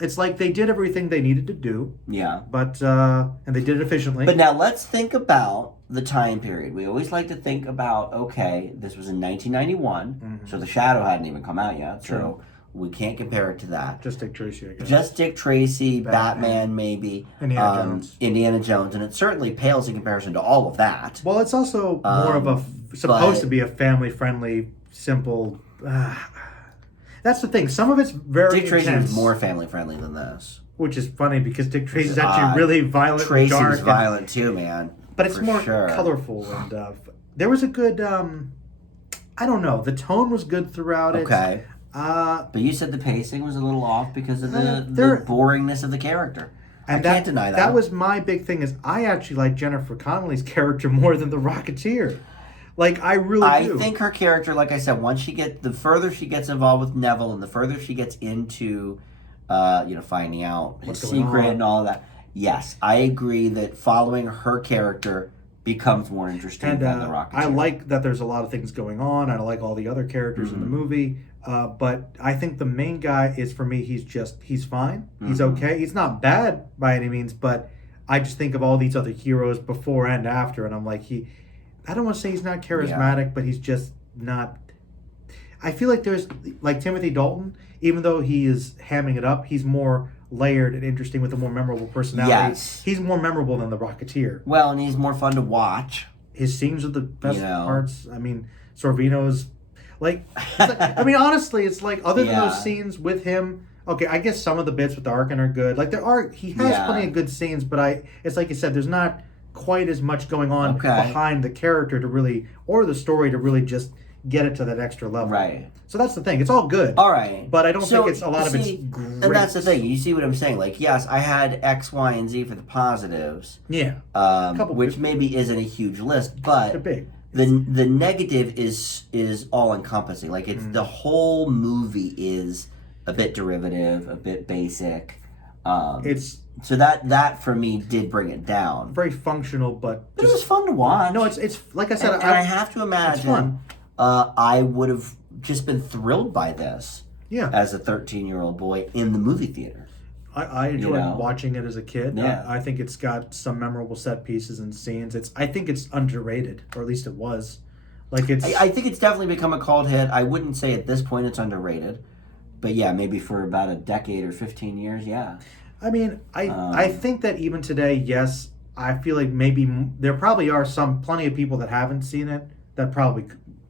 It's like they did everything they needed to do. Yeah. But and they did it efficiently. But now let's think about the time period. We always like to think about, okay, this was in 1991, so The Shadow hadn't even come out yet, so we can't compare it to that. Just Dick Tracy, I guess. Just Dick Tracy, Batman maybe. Indiana Jones, and it certainly pales in comparison to all of that. Well, it's also more of supposed to be a family-friendly, simple... That's the thing. Some of it's very Dick Tracy intense, is more family-friendly than this. Which is funny because Dick Tracy's actually really violent Tracy's and dark. Violent too, man. But it's more colorful. And there was a good... I don't know. The tone was good throughout it. Okay. But you said the pacing was a little off because of the boringness of the character. And I can't deny that. That was my big thing is I actually like Jennifer Connelly's character more than the Rocketeer. Like, I really do. I think her character, like I said, the further she gets involved with Neville and the further she gets into, finding out his secret and all of that. Yes, I agree that following her character becomes more interesting than the Rocketeer. I like that there's a lot of things going on. I like all the other characters in the movie. But I think the main guy is, for me, he's fine. He's okay. He's not bad by any means, but I just think of all these other heroes before and after, and I'm like, I don't want to say he's not charismatic, but he's just not. I feel like there's, like Timothy Dalton, even though he is hamming it up, he's more layered and interesting with a more memorable personality. Yes. He's more memorable than the Rocketeer. Well, and he's more fun to watch. His scenes are the best parts. I mean, Sorvino's, honestly, it's like, other than those scenes with him, okay, I guess some of the bits with the Arkin are good. Like, he has plenty of good scenes, but it's like you said, there's not quite as much going on behind the character to really, or the story to really just get it to that extra level. Right. So that's the thing. It's all good. All right. But I don't think it's a lot of it's great. And that's the thing. You see what I'm saying? Like, yes, I had X, Y, and Z for the positives. Yeah. Which maybe isn't a huge list, but they're big. The negative is all encompassing. Like, it's the whole movie is a bit derivative, a bit basic. So that for me did bring it down. Very functional, but it was fun to watch. No, it's like I said, and I have to imagine I would have just been thrilled by this as a 13-year-old boy in the movie theater. I enjoyed watching it as a kid. Yeah. I think it's got some memorable set pieces and scenes. I think it's underrated, or at least it was. I think it's definitely become a cult hit. I wouldn't say at this point it's underrated, but yeah, maybe for about a decade or 15 years, yeah. I mean, I think that even today, yes, I feel like maybe there probably are plenty of people that haven't seen it that probably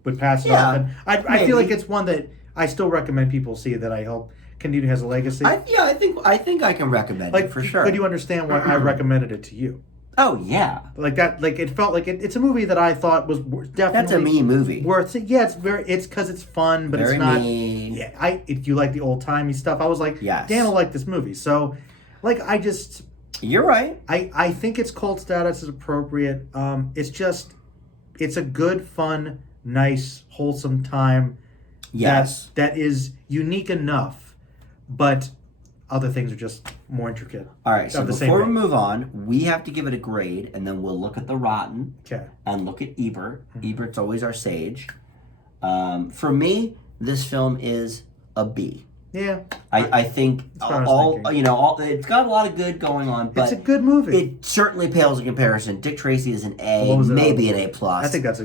would pass it off. And I feel like it's one that I still recommend people see, that I hope continue has a legacy. I think I can recommend it for sure. But do you understand why I recommended it to you? Oh yeah, like that. Like, it felt like it's a movie that I thought was definitely that's a me movie. Worth it. Yeah, it's because it's fun, but very it's not. Me. Yeah, if you like the old timey stuff, I was like, yes. Dan will like this movie. So, like, you're right. I think its cult status is appropriate. It's a good, fun, nice, wholesome time. Yes, that is unique enough, but other things are just more intricate. All right, so before we move on, we have to give it a grade, and then we'll look at the Rotten and look at Ebert. Ebert's always our sage. For me, this film is a B. Yeah, I think it's got a lot of good going on, but it's a good movie. It certainly pales in comparison. Dick Tracy is an A, maybe an A plus. I think that's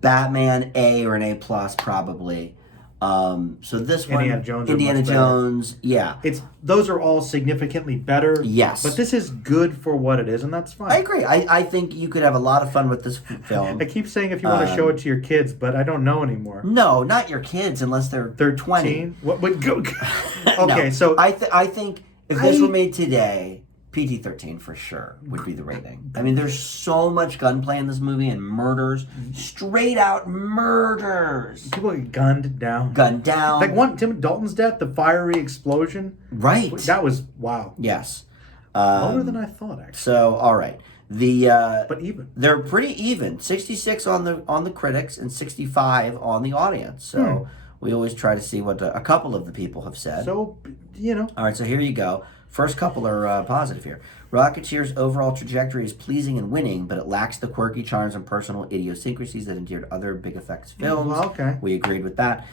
Batman A or an A plus probably. So this one, Indiana Jones, yeah. Those are all significantly better. Yes. But this is good for what it is, and that's fine. I agree. I think you could have a lot of fun with this film. I keep saying if you want to show it to your kids, but I don't know anymore. No, not your kids unless they're 20. What would go? Okay, no, so I think if this were made today, PG-13 for sure would be the rating. I mean, there's so much gunplay in this movie and murders, straight out murders. People get gunned down. Like Tim Dalton's death, the fiery explosion. Right. That was wow. Yes. Lower than I thought, actually. So, all right. But even. They're pretty even. 66 on the critics and 65 on the audience. So we always try to see what a couple of the people have said. So, All right, so here you go. First couple are positive here. Rocketeer's overall trajectory is pleasing and winning, but it lacks the quirky charms and personal idiosyncrasies that endeared other big effects films. Well, okay. We agreed with that.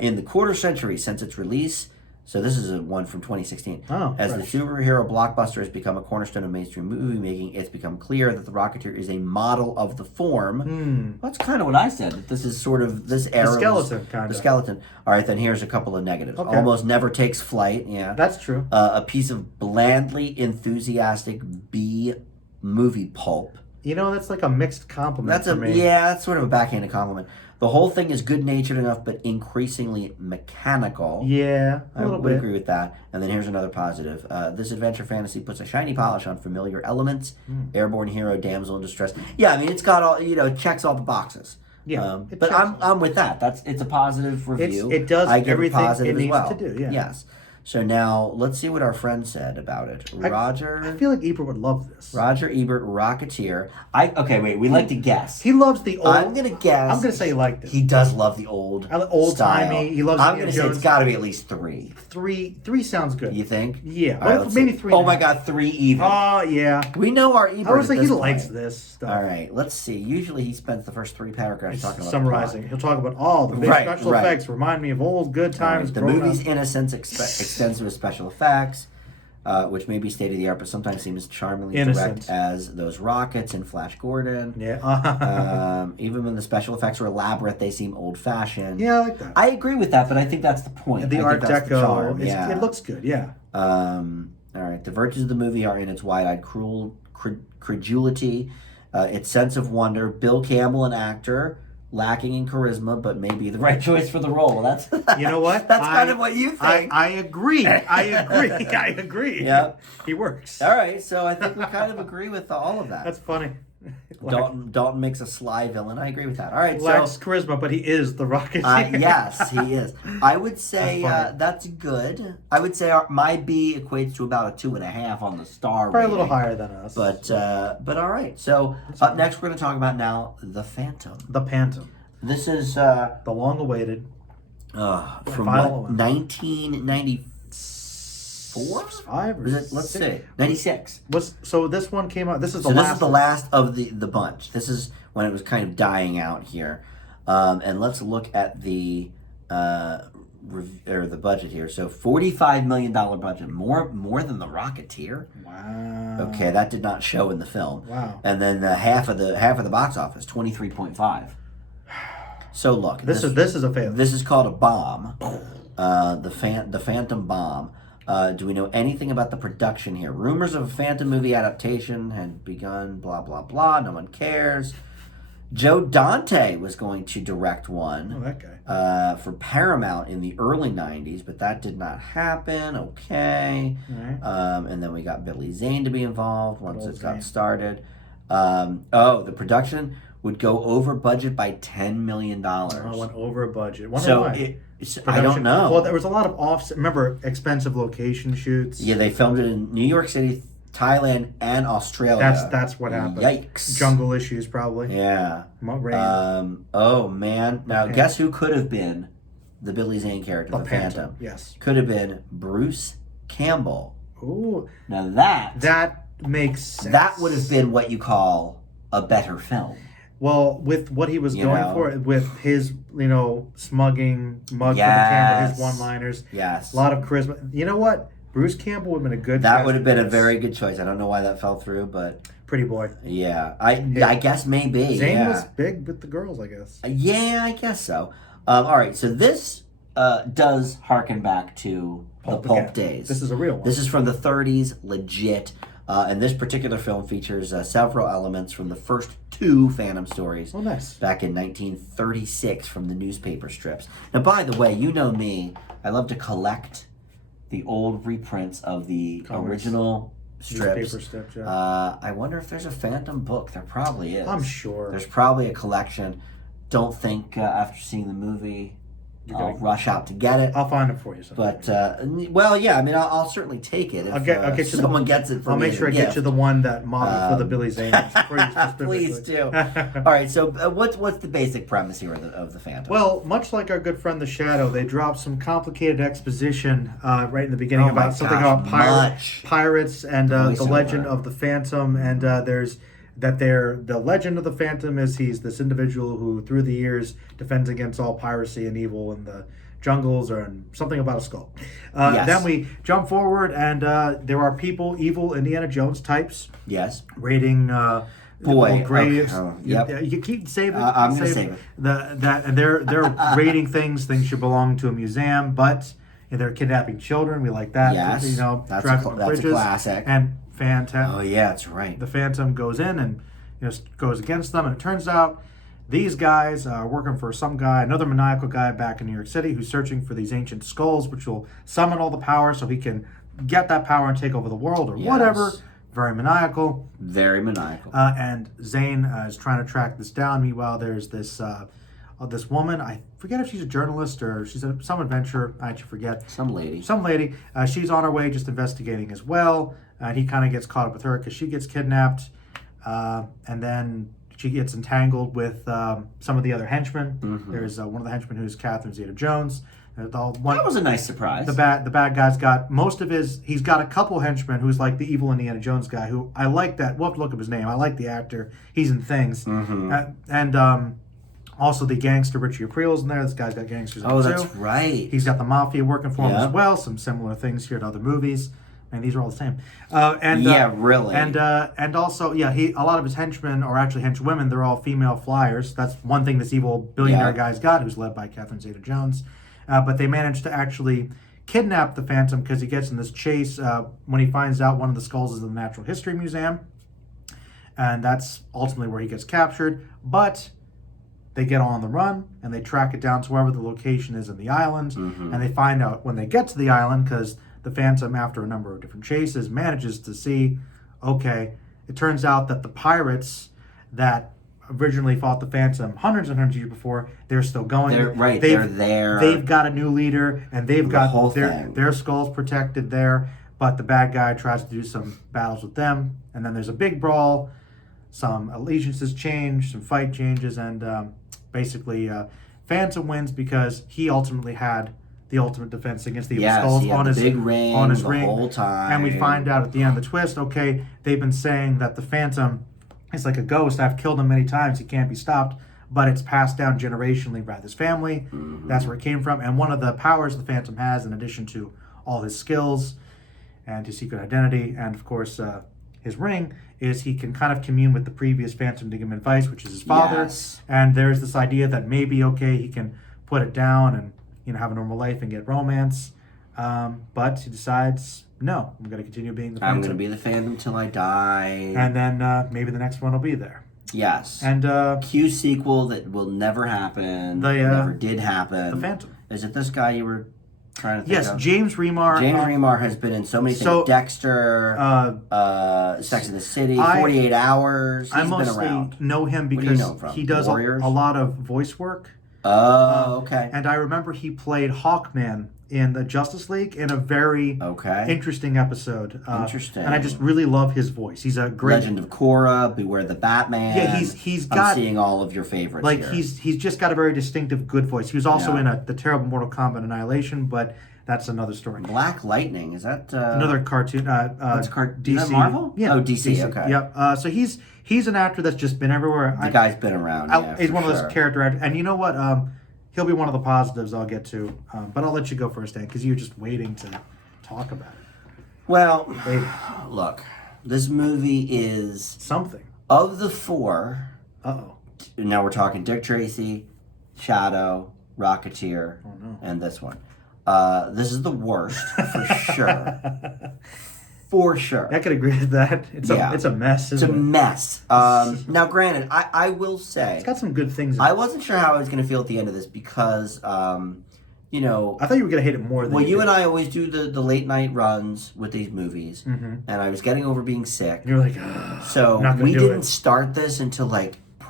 In the quarter century since its release, so this is one from 2016. As fresh. the superhero blockbuster has become a cornerstone of mainstream movie making, it's become clear that the Rocketeer is a model of the form. That's kind of what I said. That this is sort of this era. The skeleton, kind of. The skeleton. All right, then here's a couple of negatives. Okay. Almost never takes flight. Yeah, That's true. a piece of blandly enthusiastic B movie pulp. That's like a mixed compliment That's for me. that's sort of a backhanded compliment. The whole thing is good-natured enough, but increasingly mechanical. Yeah, a I little would bit. agree with that. And then here's another positive. This adventure fantasy puts a shiny polish on familiar elements. Airborne hero, damsel in distress. Yeah, I mean, it's got all, it checks all the boxes. Yeah, But I'm with that. It's a positive review. It does I give everything positive it as needs well. to do, yeah. Yes. So now let's see what our friend said about it. I feel like Ebert would love this. Roger Ebert, Rocketeer. Okay, wait. We like to guess. He loves the old. I'm gonna guess. I'm gonna say he liked it. He does love the old Old style. timey. He loves. I'm Indiana gonna say Jones. it's got to be at least 3. Three sounds good. You think? Yeah. All right, Well, let's maybe see. 3. Oh my God, 3 even. Oh yeah. We know our Ebert. I was at like, he this likes point. this stuff. All right, let's see. Usually he spends the first 3 paragraphs talking about Summarizing. He'll talk about all the big Right, special right. effects. Remind me of old good the plot. times. The growing movie's up. innocence extends with special effects, which may be state of the art, but sometimes seem as charmingly Innocent. direct as those rockets in Flash Gordon. Yeah. Even when the special effects are elaborate, they seem old fashioned. Yeah, I like that. I agree with that, but I think that's the point. The I Art think that's the Deco. charm, yeah. It looks good. Yeah. All right. The virtues of the movie are in its wide-eyed credulity, its sense of wonder. Bill Campbell, an actor, lacking in charisma, but maybe the right choice for the role. That's You know what? That's kind of what you think. I agree. I agree. Yep. He works. All right. So I think we kind of agree with all of that. That's funny. Dalton makes a sly villain. I agree with that. All right. Lacks So charisma, but he is the Rocketeer. yes, he is. I would say That's funny. that's good. I would say my B equates to about a 2.5 on the star Probably a rating. little higher than us. But all right. So up next, we're going to talk about now The Phantom. The Phantom. This is The long-awaited. from final what, one. 1994? 5 or Was it? Let's 6? see. 96. So this one came out. This is the So last. this is the last of the bunch. This is when it was kind of dying out here. And let's look at the the budget here. So $45 million budget, more than the Rocketeer. Wow. Okay, that did not show in the film. Wow. And then half of the box office, 23.5. So look, This is a failure. This is called a bomb. The Phantom Bomb. Do we know anything about the production here? Rumors of a Phantom movie adaptation had begun, blah, blah, blah. No one cares. Joe Dante was going to direct one Oh, that guy. for Paramount in the early 90s, but that did not happen. Okay. All right. And then we got Billy Zane to be involved once old it got Zane. started. The production would go over budget by $10 million. I went over a budget. Wonder So why. I don't know. Well, there was a lot of offset. Remember, expensive location shoots. Yeah, they filmed it in New York City, Thailand, and Australia. That's what happened. Yikes. Jungle issues, probably. Yeah. Rain. Oh man. Now Okay. guess who could have been the Billy Zane character, the Phantom? Yes. Could have been Bruce Campbell. Ooh, Now that makes sense. that would have been what you call a better film. Well, with what he was You going know? for, with his, smugging, mug for the camera, his one-liners, Yes. a lot of charisma. You know what? Bruce Campbell would have been a good. That cast would have for been a this. very good choice. I don't know why that fell through, but pretty boy. yeah, I guess maybe. Zane yeah. was big with the girls, I guess. Yeah, I guess so. All right, so this does harken back to the Pulp again. days. This is a real one. This is from the 30s, legit. And this particular film features several elements from the first 2 Phantom stories Oh, nice. back in 1936 from the newspaper strips. Now, by the way, you know me. I love to collect the old reprints of the Covers. original strips. Newspaper strips, yeah. I wonder if there's a Phantom book. There probably is. I'm sure. There's probably a collection. Don't think after seeing the movie I'll rush out to get it. I'll find it for you. But well, yeah. I mean, I'll certainly take it if I'll get you someone gets it for me. I'll make sure I get you the one that modeled for the Billy Zane. Please do. All right. So what's the basic premise here of the Phantom? Well, much like our good friend the Shadow, they drop some complicated exposition right in the beginning about something about pirates and the legend of the Phantom, and the legend of the Phantom is he's this individual who, through the years, defends against all piracy and evil in the jungles, or something about a skull. Yes. Then we jump forward, and there are people, evil Indiana Jones types. Yes. Raiding graves. Okay. Oh, yep. You keep saving. I'm gonna save it. And they're raiding things should belong to a museum, but they're kidnapping children. We like that. Yes. That's a classic. And Phantom. Oh yeah, that's right. The Phantom goes in and goes against them, and it turns out these guys are working for some guy, another maniacal guy back in New York City, who's searching for these ancient skulls, which will summon all the power, so he can get that power and take over the world or whatever. Very maniacal. Very maniacal. And Zane is trying to track this down. Meanwhile, there's this woman. I forget if she's a journalist or she's some adventurer. I actually forget. Some lady. She's on her way just investigating as well. And he kind of gets caught up with her because she gets kidnapped. And then she gets entangled with some of the other henchmen. Mm-hmm. There's one of the henchmen who's Catherine Zeta-Jones. That was a nice surprise. The bad guy's got he's got a couple henchmen who's like the evil Indiana Jones guy, who I like that. We'll have to look up his name. I like the actor. He's in Things. Mm-hmm. Also the gangster Richie Aprile's in there. This guy's got gangsters in too. That's right. He's got the mafia working for him as well. Some similar things here to other movies. And these are all the same. Really. And also, a lot of his henchmen are actually henchwomen. They're all female flyers. That's one thing this evil billionaire guy's got, who's led by Catherine Zeta-Jones. But they managed to actually kidnap the Phantom because he gets in this chase when he finds out one of the skulls is in the Natural History Museum. And that's ultimately where he gets captured. But they get on the run, and they track it down to wherever the location is in the island. Mm-hmm. And they find out when they get to the island, because the Phantom, after a number of different chases, manages to see, it turns out that the pirates that originally fought the Phantom hundreds and hundreds of years before, they're still going. They're there. They've got a new leader, and they've got their skulls protected there, but the bad guy tries to do some battles with them, and then there's a big brawl, some allegiances change, some fight changes, and basically Phantom wins because he ultimately had the ultimate defense against the evil skulls on his ring whole time. And we find out at the end of the twist, they've been saying that the Phantom is like a ghost. I've killed him many times. He can't be stopped. But it's passed down generationally by this family. Mm-hmm. That's where it came from. And one of the powers the Phantom has, in addition to all his skills and his secret identity, and of course his ring, is he can kind of commune with the previous Phantom to give him advice, which is his father. Yes. And there's this idea that maybe, he can put it down and have a normal life and get romance. But he decides, no, I'm going to continue being the Phantom. I'm going to be the Phantom till I die. And then maybe the next one will be there. Yes. And Q sequel that will never happen. Never did happen. The Phantom. Is it this guy you were trying to think of? Yes, James Remar. James Remar has been in so many things. Dexter, Sex and the City, 48 Hours. He's been around. Know him because he does a lot of voice work. Oh, okay. And I remember he played Hawkman in the Justice League in a very interesting episode. Interesting. And I just really love his voice. He's a great Legend of Korra, Beware the Batman. Yeah, he's got. I'm seeing all of your favorites here. He's just got a very distinctive, good voice. He was also in the terrible Mortal Kombat Annihilation, but that's another story. Black Lightning, is that another cartoon? DC. Is that Marvel? Yeah. Oh, DC. Okay. Yep. So he's an actor that's just been everywhere. The guy's been around. He's one of those character actors, and you know what? He'll be one of the positives I'll get to, but I'll let you go first, Dan, because you're just waiting to talk about it. Well, look, this movie is something. Of the four. Now we're talking Dick Tracy, Shadow, Rocketeer, and this one. This is the worst for sure. For sure. I could agree with that. It's a mess, isn't it? It's a mess. Now, granted, I will say... It's got some good things in I wasn't sure how I was going to feel at the end of this because, I thought you were going to hate it more than Well, you and I always do the late night runs with these movies, and I was getting over being sick. You're like, so we didn't start this until,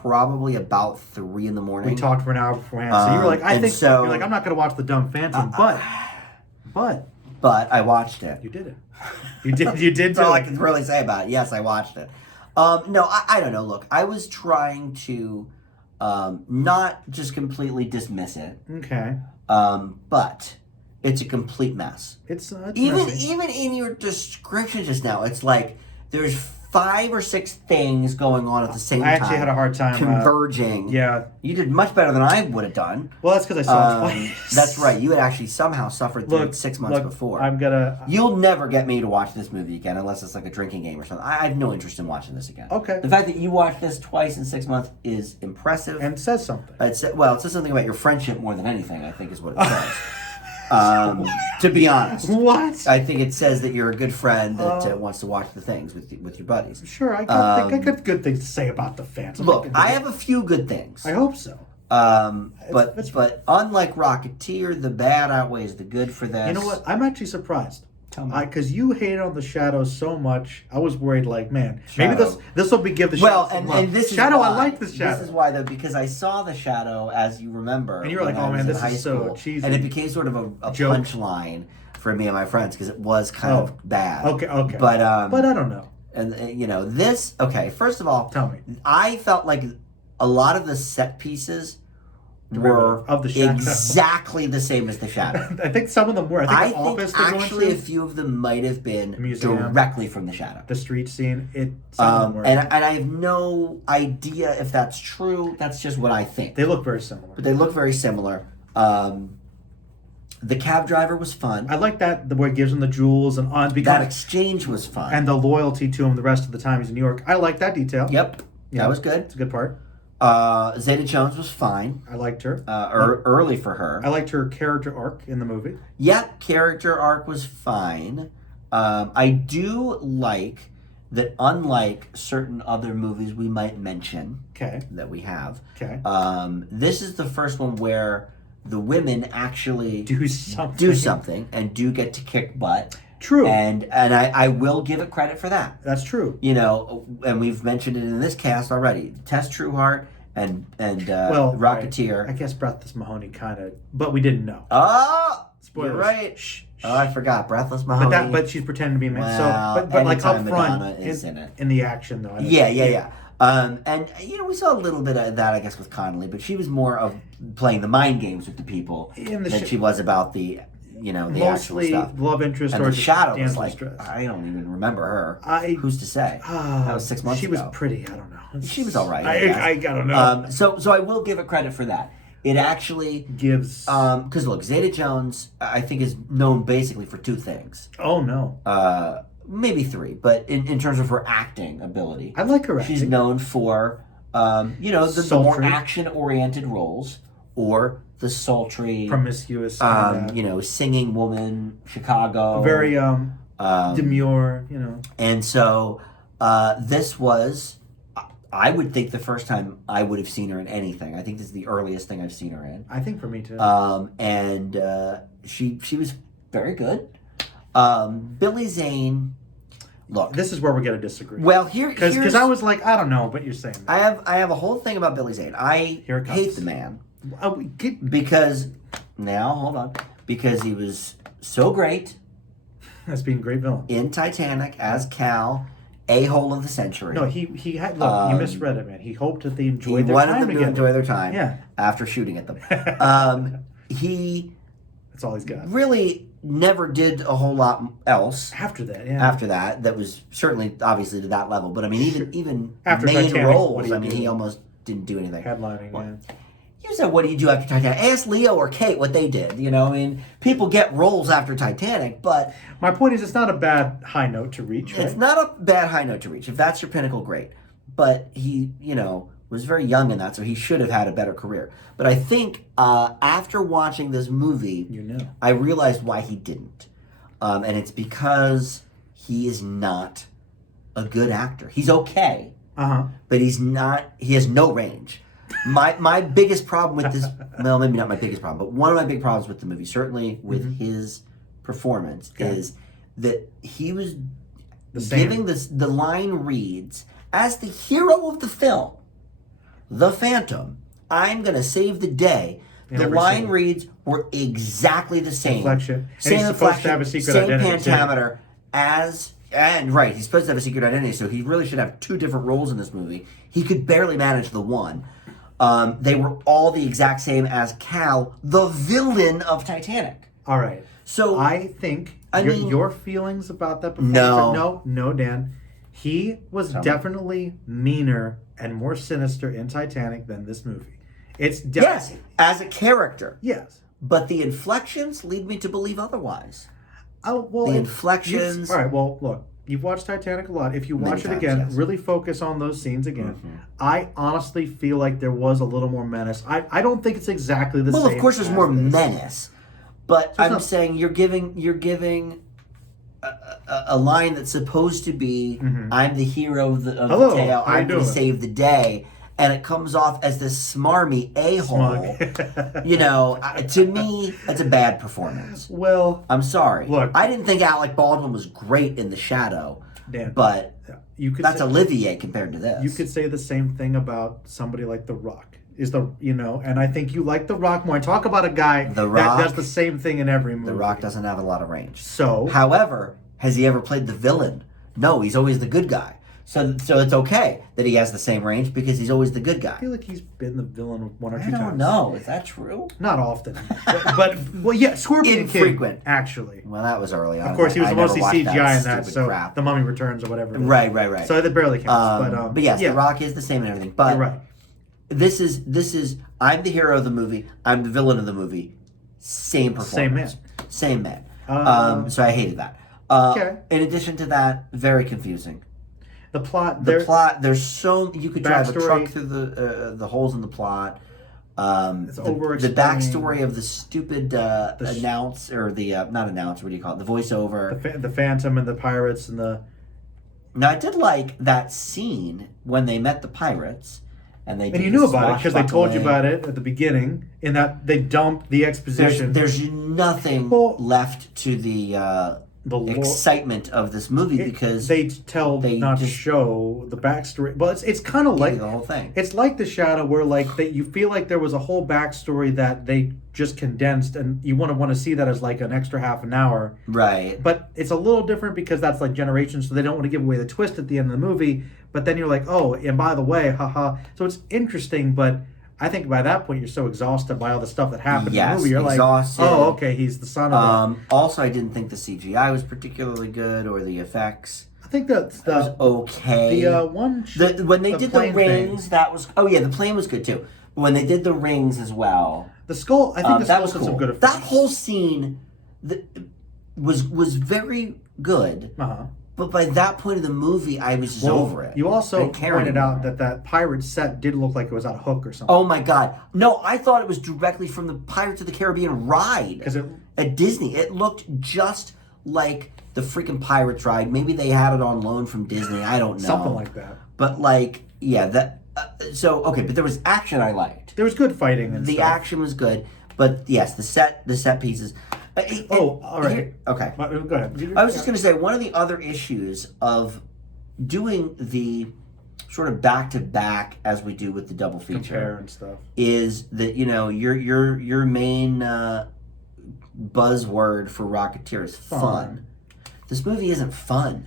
probably about 3 in the morning. We talked for an hour beforehand, so you were like, you're like, I'm not going to watch The Dumb Phantom, but I watched it. you did it. You did That's all I can really say about it. Yes, I watched it. No, I don't know. Look, I was trying to not just completely dismiss it. Okay. But it's a complete mess. It's even messy. even in your description just now, it's like there's 5 or 6 things going on at the same time. I actually had a hard time converging. Yeah. You did much better than I would have done. Well, that's because I saw it twice. That's right. You had actually somehow suffered through it 6 months before. You'll never get me to watch this movie again unless it's like a drinking game or something. I have no interest in watching this again. Okay. The fact that you watched this twice in 6 months is impressive. And says something. It says something about your friendship more than anything, I think is what it says. To be honest. What? I think it says that you're a good friend that wants to watch the things with your buddies. Sure, I got good things to say about the fans. Look, I have a few good things. I hope so. But unlike Rocketeer, the bad outweighs the good for this. You know what? I'm actually surprised. Tell me. Because you hated on the Shadow so much, I was worried. Like, man, Shadow. maybe this will be give the Shadow. And this Shadow, is why. I like this Shadow. This is why though, because I saw the Shadow, as you remember, and you were like, "Oh man, this is so cheesy," and it became sort of a punchline for me and my friends because it was kind of bad. Okay. But I don't know. And this. Okay, first of all, tell me. I felt like a lot of the set pieces were of the Shadow. Exactly the same as the Shadow. I think some of them were. I think the office actually a few of them might have been directly from the Shadow. The street scene. Some of them were. And I have no idea if that's true. That's just what I think. They look very similar. But they look very similar. The cab driver was fun. I like that the boy gives him the jewels and because that exchange was fun. And the loyalty to him the rest of the time he's in New York. I like that detail. Yep. That was good. It's a good part. Zeta Jones was fine. I liked her. Early for her. I liked her character arc in the movie. Yep, character arc was fine. I do like that unlike certain other movies we might mention that we have, this is the first one where the women actually do something and do get to kick butt. True. And I will give it credit for that. That's true. And we've mentioned it in this cast already. Tess Trueheart and Rocketeer. Right. I guess Breathless Mahoney kind of, but we didn't know. Oh, spoilers. You're right. Shh. Oh, I forgot. Breathless Mahoney. But she's pretending to be a man. Well, but like up front Madonna is in it. In the action though. Yeah. And we saw a little bit of that, I guess, with Connolly, but she was more of playing the mind games with the people than she was about the the actual stuff. Love interest and or the Shadow was like, stress. I don't even remember her. Who's to say? That was 6 months ago. She was pretty. I don't know. She was all right. I don't know. So I will give it credit for that. It actually gives because look, Zeta Jones, I think, is known basically for 2 things. Oh no. Maybe 3, but in terms of her acting ability, I like her acting. She's known for the more action-oriented roles or the sultry, promiscuous, singing woman, Chicago, very demure, And so this was, I would think, the first time I would have seen her in anything. I think this is the earliest thing I've seen her in. I think for me too. And she was very good. Billy Zane. Look, this is where we're going to disagree. Well, because I was like, I don't know, but you're saying that. I have a whole thing about Billy Zane. I hate the man because he was so great as being a great villain in Titanic as Cal, a-hole of the century. No, he had you misread it, man. He hoped that they enjoyed their time together. Enjoy their time. Yeah. After shooting at them, that's all he's got. Really never did a whole lot else after that. Yeah. After that was certainly obviously to that level. But I mean, even after main Titanic, roles, he almost didn't do anything. Headlining. Well, you said, what do you do after Titanic? Ask Leo or Kate what they did. People get roles after Titanic, but my point is, it's not a bad high note to reach. Right? It's not a bad high note to reach. If that's your pinnacle, great. But he, was very young in that, so he should have had a better career. But I think after watching this movie, I realized why he didn't. And it's because he is not a good actor. He's okay, but he has no range. My biggest problem with this, well, maybe not my biggest problem, but one of my big problems with the movie, certainly with his performance, is that he was giving the line reads as the hero of the film. the Phantom, I'm going to save the day. The every line scene. reads were exactly the same. Inflection. And Same he's supposed inflection, to have a secret same identity, too. pentameter right, he's supposed to have a secret identity, so he really should have 2 different roles in this movie. He could barely manage the one. They were all the exact same as Cal, the villain of Titanic. All right. So I think I mean- your feelings about that performance. No, Dan. He was definitely meaner and more sinister in Titanic than this movie. It's yes, as a character. Yes. But the inflections lead me to believe otherwise. Oh well. The inflections. All right. Well, look. You've watched Titanic a lot. If you watch it again, really focus on those scenes again. Mm-hmm. I honestly feel like there was a little more menace. I don't think it's exactly the same. Well, of course, there's as more this. menace, but I'm saying you're giving a line that's supposed to be, "I'm the hero of the tale. I'm going to save the day," and it comes off as this smarmy a-hole. To me, that's a bad performance. Well, I'm sorry. Look, I didn't think Alec Baldwin was great in The Shadow, Dan, but you could that's say, Olivier compared to this. You could say the same thing about somebody like The Rock. And I think you like The Rock more. I talk about a guy that does the same thing in every movie. The Rock doesn't have a lot of range. So, however, has he ever played the villain? No, he's always the good guy. So it's okay that he has the same range because he's always the good guy. I feel like he's been the villain 1 or 2 times. I don't know. Is that true? Not often. but yeah, Scorpion Infrequent. King, actually. Well, that was early on. Of course, he was mostly CGI in that, so crap. The Mummy Returns or whatever. Right. So that barely counts. But yes, The Rock is the same and everything. But you're right. This is I'm the hero of the movie. I'm the villain of the movie. Same performance. Same man. So I hated that. Okay. In addition to that, very confusing. The plot. There's so you could drive a backstory. truck through the holes in the plot. It's The over-explaining. backstory of the stupid announce or the not announce. What do you call it? The voiceover. The Phantom and the pirates and the. Now I did like that scene when they met the pirates, and they. And you knew about it because they told you about it at the beginning. In that they dumped the exposition. There's nothing left to the excitement of this movie because they not to show the backstory. But it's kind of like the whole thing. It's like The Shadow, where you feel like there was a whole backstory that they just condensed, and you want to see that as like an extra half an hour. Right. But it's a little different because that's like generations, so they don't want to give away the twist at the end of the movie. But then you're like, oh, and by the way, haha. So it's interesting, but I think by that point you're so exhausted by all the stuff that happened in the movie. You're exhausted. like, oh, okay, he's the son of it. Also, I didn't think the CGI was particularly good or the effects. I think that's was okay. When they did the rings, that was the plane was good too. But when they did the rings as well, the skull. I think the skull was did cool. some good effects. That whole scene was very good. But by that point of the movie, I was just over it. You also pointed out that pirate set did look like it was on a hook or something. Oh my God. No, I thought it was directly from the Pirates of the Caribbean ride at Disney. It looked just like the freaking Pirates ride. Maybe they had it on loan from Disney. I don't know. Something like that. But but there was action I liked. There was good fighting and the stuff. action was good. But yes, the set pieces. All right. Okay. Go ahead. I was just going to say, one of the other issues of doing the sort of back-to-back as we do with the double feature compare and stuff is that, your main buzzword for Rocketeer is fun. This movie isn't fun.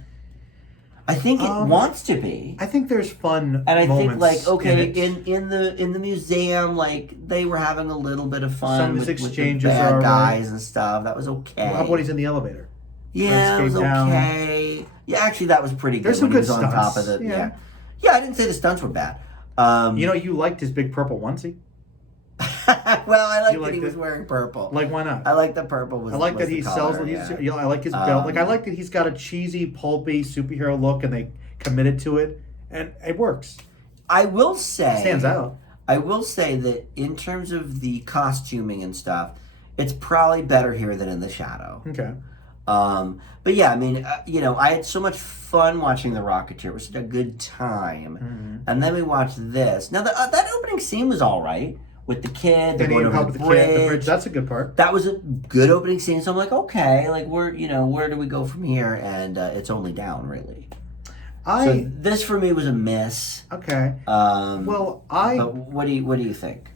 I think it wants to be. I think there's fun and I moments think in the museum, they were having a little bit of fun Some with exchanges the bad are guys and stuff. That was okay. How about he's in the elevator? Yeah, it was okay. Down. Yeah, actually, that was pretty good. There's some good when he was stunts. on top of it. Yeah, I didn't say the stunts were bad. You liked his big purple onesie. Well, I like that he was wearing purple. Like, why not? I like the purple. I like that he sells. I like his belt. I like that he's got a cheesy, pulpy superhero look, and they committed to it, and it works. I will say, it stands out. I will say that in terms of the costuming and stuff, it's probably better here than in The Shadow. Okay. But yeah, I mean, I had so much fun watching The Rocketeer. It was such a good time. Mm-hmm. And then we watched this. Now, that opening scene was all right. With the kid, then going over the bridge. That's a good part. That was a good opening scene. So I'm like, okay, where do we go from here? And it's only down, really. So this for me was a miss. Okay. Well, But what do you think?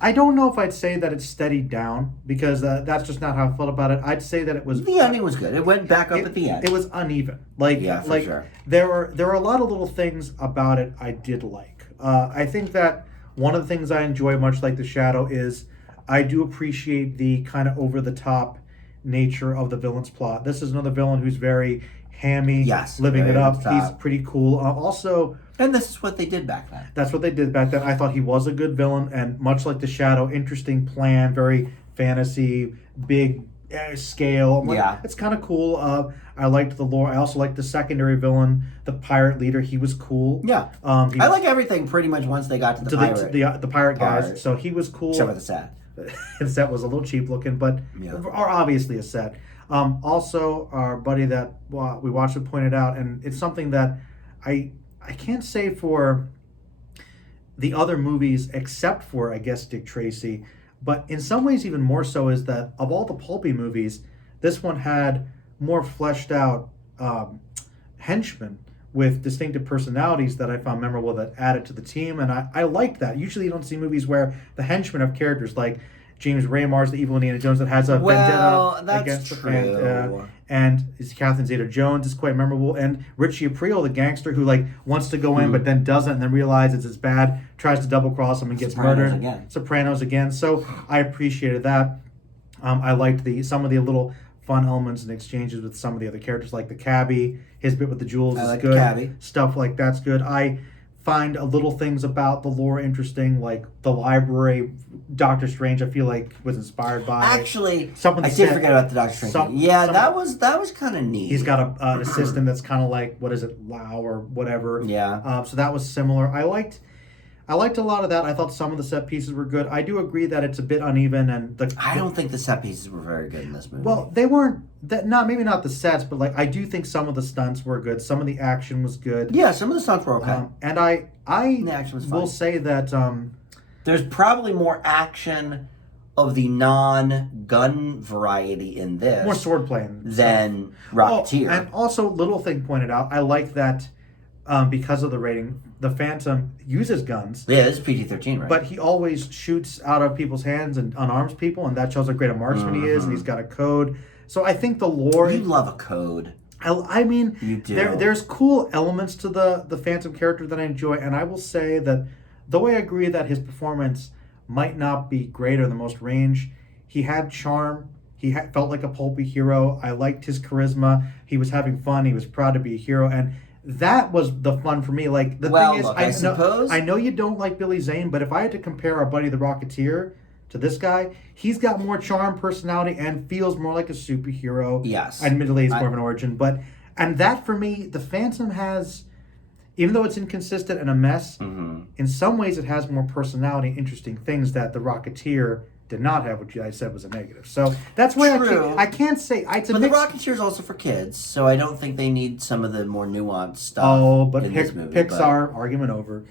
I don't know if I'd say that it's steadied down because that's just not how I felt about it. I'd say that it was. The ending was good. It went back up at the end. It was uneven. Like yeah, for sure. There were a lot of little things about it I did like. I think that one of the things I enjoy, much like The Shadow, is I do appreciate the kind of over the top nature of the villain's plot. This is another villain who's very hammy, living it up. He's pretty cool. Also. And this is what they did back then. That's what they did back then. I thought he was a good villain, and much like The Shadow, interesting plan, very fantasy, big scale. It's kind of cool. I liked the lore. I also liked the secondary villain, the pirate leader. He was cool. Yeah. I like everything pretty much once they got to the pirate guys. So he was cool. Except for the set. The set was a little cheap looking, but or obviously a set. Also, our buddy that we watched it pointed out, and it's something that I can't say for the other movies except for, I guess, Dick Tracy, but in some ways even more so is that of all the pulpy movies, this one had more fleshed out henchmen with distinctive personalities that I found memorable that added to the team, and I liked that. Usually you don't see movies where the henchmen have characters like James Remars, the evil Indiana Jones, that has a vendetta against the fan. And Catherine Zeta-Jones is quite memorable. And Richie Aprile, the gangster who wants to go in but then doesn't and then realizes it's bad, tries to double-cross him and gets murdered. Sopranos again. So I appreciated that. I liked some of the little fun elements and exchanges with some of the other characters, like the cabbie. His bit with the jewels is good. Cabbie. Stuff like that's good. I find little things about the lore interesting, like the library. Doctor Strange, I feel like, was inspired by. Actually, I did forget about the Doctor Strange. That was kind of neat. He's got an assistant that's kind of like, what is it, Lau or whatever. Yeah. So that was similar. I liked a lot of that. I thought some of the set pieces were good. I do agree that it's a bit uneven, and I don't think the set pieces were very good in this movie. Well, they weren't. Maybe not the sets, but I do think some of the stunts were good. Some of the action was good. Yeah, some of the stunts were okay. And the action was fun. Will say that there's probably more action of the non-gun variety in this, more swordplay than Rocketeer. And also, little thing pointed out, I like that because of the rating, the Phantom uses guns. Yeah, this is PG-13, right? But he always shoots out of people's hands and unarms people, and that shows how great a marksman he is, and he's got a code. So I think the lore... You love a code. I mean, you do. There's cool elements to the Phantom character that I enjoy, and I will say that though I agree that his performance might not be great or the most range, he had charm. He felt like a pulpy hero. I liked his charisma. He was having fun. He was proud to be a hero, and that was the fun for me. Thing is, I know you don't like Billy Zane, but if I had to compare our buddy the Rocketeer to this guy, he's got more charm, personality, and feels more like a superhero. Yes. Admittedly, it's more of an origin, and that for me, the Phantom has, even though it's inconsistent and a mess, in some ways it has more personality, interesting things that the Rocketeer did not have, which I said was a negative. So that's why I can't say. But the Rocketeer is also for kids, so I don't think they need some of the more nuanced stuff. Oh, but this movie, Pixar, argument over.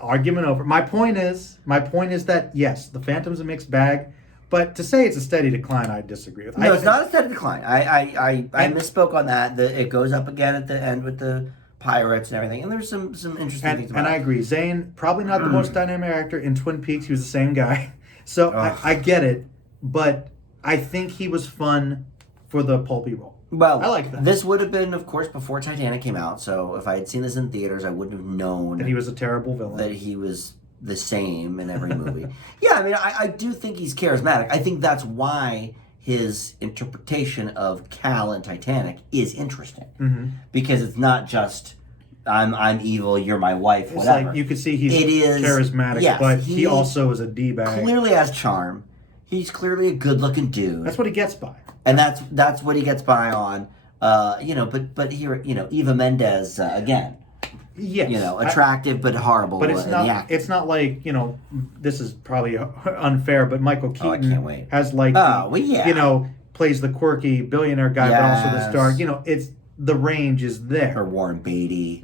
Argument over. My point is that yes, the Phantom's a mixed bag, but to say it's a steady decline, I disagree with. No, it's not a steady decline. I misspoke on that. It goes up again at the end with the pirates and everything, and there's some interesting things about it. And I agree. Zane, probably not the most dynamic actor. In Twin Peaks, he was the same guy. So I get it, but I think he was fun for the pulpy role. Well, I like that. This would have been, of course, before Titanic came out, so if I had seen this in theaters, I wouldn't have known that he was a terrible villain. That he was the same in every movie. Yeah, I mean, I do think he's charismatic. I think that's why his interpretation of Cal in Titanic is interesting. Because it's not just... I'm evil, you're my wife, whatever. Like you could see he's charismatic, but he also is a D-bag. Clearly has charm. He's clearly a good-looking dude. That's what he gets by. And that's what he gets by on. But here, Eva Mendes, again. Yes. Attractive but horrible. But it's not like, this is probably unfair, but Michael Keaton has plays the quirky billionaire guy, but also the star. It's the range is there. Or Warren Beatty.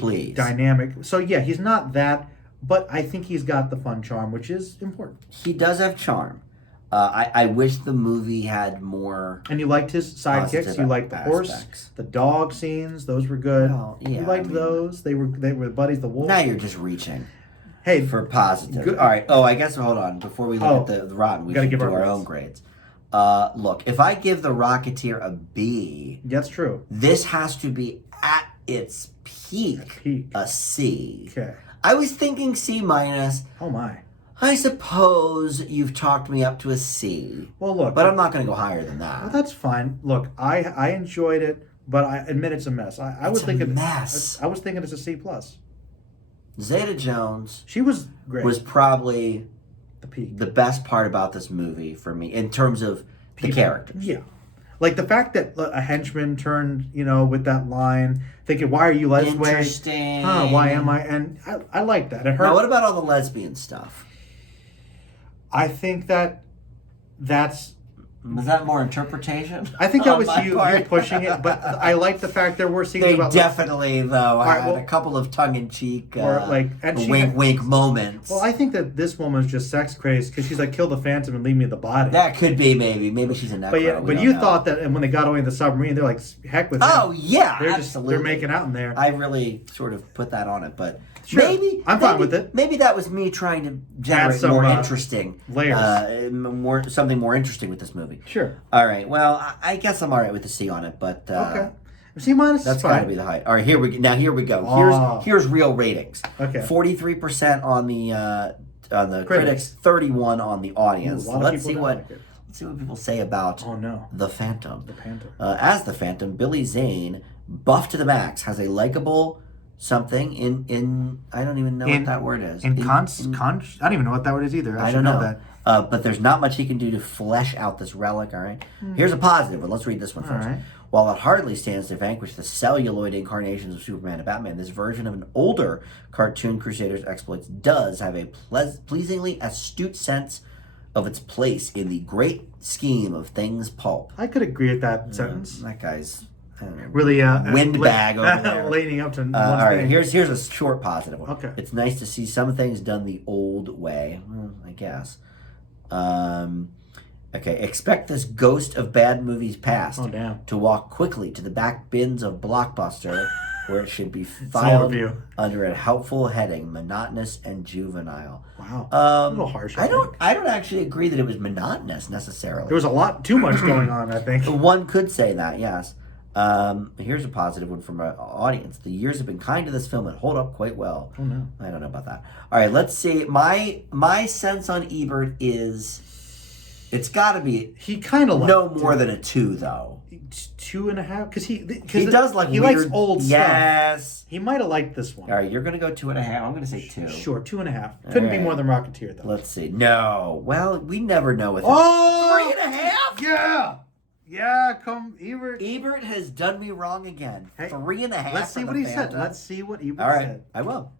Please. Dynamic. So, yeah, he's not that, but I think he's got the fun charm, which is important. He does have charm. I wish the movie had more. And you liked his sidekicks. Positive You liked the horse, aspects. the dog scenes. Those were good. Well, yeah, you liked I mean- those. They were buddies. The wolf. Now you're just reaching Hey, for positive. Good. All right. Oh, I guess hold on. Before we look at the Rotten, we gotta should give do our our grades. own grades. Look, if I give the Rocketeer a B, that's true. this has to be at its peak, Peak. a C. Okay. I was thinking C minus. Oh my. I suppose you've talked me up to a C, Well, look. but I'm not going to go higher than that. Well, that's fine. Look, I enjoyed it, but I admit it's a mess. I was It's a thinking mess. I was thinking it's a C plus. Zeta Jones She was great. was probably the peak. the best part about this movie for me in terms of the characters. Yeah. Like the fact that a henchman turned, with that line, thinking, "Why are you this way? Interesting. Why am I?" And I like that. It hurt. Now, what about all the lesbian stuff? I think that's. Was that more interpretation? I think that on was my you part? pushing it, but I like the fact there were scenes They about definitely, though, right, had well- a couple of tongue-in-cheek, Or, and she wink, had- wink moments. Well, I think that this woman's just sex crazed because she's like, "Kill the Phantom and leave me the body." That could be, maybe she's a necro. But yeah, we but don't you know. thought that, and when they got away in the submarine, they're like, "Heck with Oh him." yeah, They're absolutely. they're making out in there. I really sort of put that on it, but Sure. maybe I'm fine with it. Maybe that was me trying to generate some, more interesting layers. something more interesting with this movie. Sure. All right. Well, I guess I'm all right with the C on it, but Okay. C minus. that's is got to fine. be the height. All right, here we go. Oh. Here's real ratings. Okay. 43% on the critics, 31 on the audience. Ooh, a lot of Let's people see don't what like it. let's see what people say about Oh no. the Phantom. The Panther. As the Phantom, Billy Zane, buff to the max, has a likable something in I don't even know what that word is. I don't even know what that word is either. I should don't know that. But there's not much he can do to flesh out this relic, all right? Here's a positive one. Let's read this one first. right. While it hardly stands to vanquish the celluloid incarnations of Superman and Batman, this version of an older cartoon Crusader's exploits does have a pleasingly astute sense of its place in the great scheme of things pulp. I could agree with that sentence. That guy's I don't know, Really, windbag over there. leaning up to one all right, thing. here's a short positive one. Okay. It's nice to see some things done the old way. Well, I guess. Okay. Expect this ghost of bad movies past Oh, damn. to walk quickly to the back bins of Blockbuster, where it should be filed overview. under a helpful heading: monotonous and juvenile. Wow. A little harsh. I don't actually agree that it was monotonous necessarily. There was a lot too much going on, I think. One could say that, yes. Here's a positive one from our audience. The years have been kind to this film and hold up quite well. Oh no. I don't know about that. All right, let's see. My sense on Ebert is it's got to be He kind of no more than a 2, though. 2.5 because he does like he weird, likes old stuff. Yes. He might have liked this one. All right, you're gonna go 2.5. I'm gonna say 2. Sure, 2.5. Couldn't be right. more than Rocketeer though. Let's see. No. Well, we never know with him. Oh, 3.5. yeah, yeah. Come, Ebert. Ebert has done me wrong again. Hey, 3.5. Let's see for what the he said. Phantom. Let's see what Ebert All right, said. I will.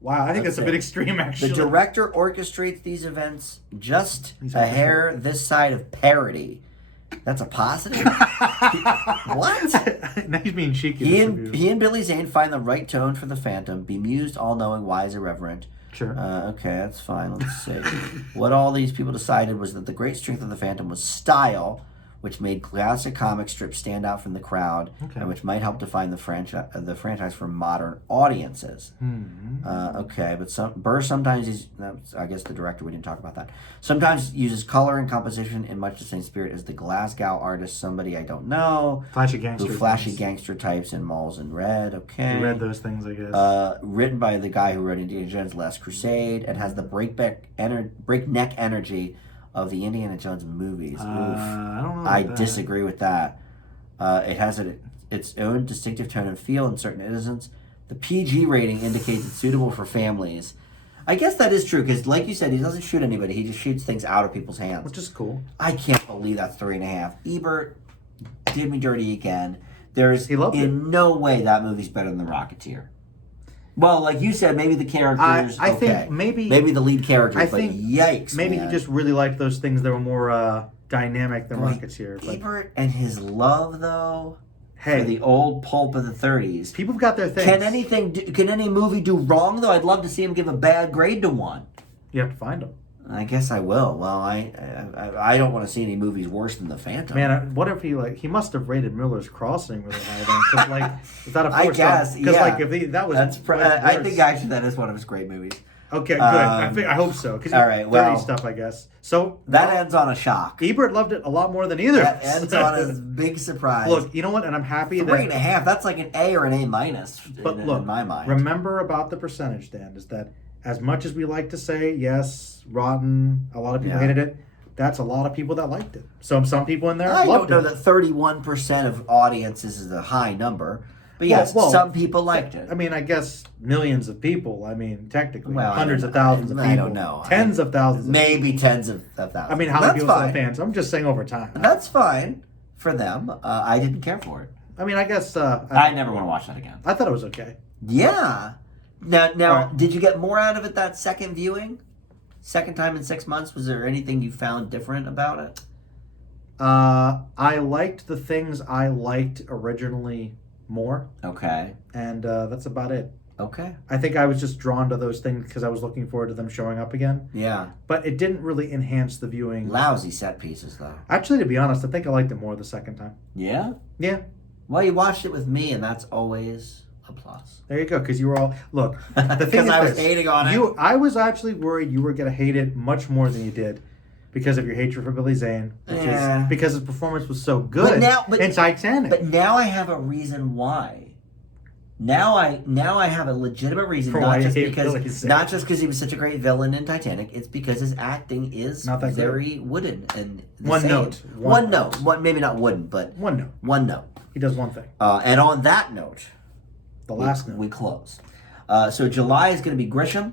Wow, I think Let's that's a bit see. extreme, actually. The director orchestrates these events just He's a hair this side of parody. That's a positive? What? Now he's being cheeky. He this and, review. he and Billy Zane find the right tone for the Phantom, bemused, all-knowing, wise, irreverent. Sure. Okay, that's fine. Let's see. What all these people decided was that the great strength of the Phantom was style, which made classic comic strips stand out from the crowd, Okay. and which might help define the franchise for modern audiences. Okay, but Burr sometimes is. I guess the director. We didn't talk about that. Sometimes uses color and composition in much the same spirit as the Glasgow artist, somebody I don't know, Flashy gangster. who flashy things. gangster types in Malls in Red. Okay. You read those things, I guess. Written by the guy who wrote Indiana Jones: Last Crusade, and has the breakneck energy of the Indiana Jones movies. Oof. I don't know. I about that. disagree with that. It has its own distinctive tone and feel in certain instances. The PG rating indicates it's suitable for families. I guess that is true because, like you said, he doesn't shoot anybody. He just shoots things out of people's hands. Which is cool. I can't believe that's 3.5. Ebert did me dirty again. There's He loved in no way that movie's better than The Rocketeer. Well, like you said, maybe the characters. I okay. think maybe the lead character. I but think yikes, maybe man. he just really liked those things that were more dynamic than Boy, Rocketeer. But Ebert and his love, though, hey, for the old pulp of the 30s. people have got their things. Can any movie do wrong, though? I'd love to see him give a bad grade to one. You have to find them. I guess I will. Well, I don't want to see any movies worse than The Phantom. Man, what if he must have rated Miller's Crossing really high then? Because like, is that a 4 I guess, Because yeah. like if that was, I think actually that is one of his great movies. Okay, good. I hope so. All right, well, stuff, I guess. So that ends on a shock. Ebert loved it a lot more than either. That ends on a big surprise. Look, you know what? And I'm happy 3.5. That's like an A or an A minus. But in, look, in my mind. Remember about the percentage, Dan, is that as much as we like to say yes, rotten, a lot of people hated it. That's a lot of people that liked it. So some people in there I loved don't know it. that 31% of audiences is a high number. But yes, some people liked it. I mean, I guess millions of people. I mean, technically, Well, hundreds of thousands of people. I don't know. Tens of thousands. Maybe tens of thousands. I mean, how many That's people are fine. fans? I'm just saying over time. That's fine for them. I didn't care for it. I mean, I guess. I never want to watch that again. I thought it was okay. Yeah. Now, right. Did you get more out of it that second viewing? Second time in 6 months? Was there anything you found different about it? I liked the things I liked originally more, Okay. and that's about it. Okay. I think I was just drawn to those things because I was looking forward to them showing up again. Yeah. But it didn't really enhance the viewing. Lousy set pieces, though. Actually, to be honest, I think I liked it more the second time. Yeah? Yeah, Well, you watched it with me, and that's always a plus. there you go. Because you were all look. The thing Because is I was this, hating on it. I was actually worried you were gonna hate it much more than you did because of your hatred for Billy Zane, Yeah. because his performance was so good But in Titanic. But now I have a reason why. Now I have a legitimate reason, For why not you just hate Billy because Zane. he was such a great villain in Titanic. It's because his acting is Not that good. very wooden and the One same. note. One note. Maybe not wooden, but One note. one note. He does one thing. And on that note, The last note. we close. So July is going to be Grisham.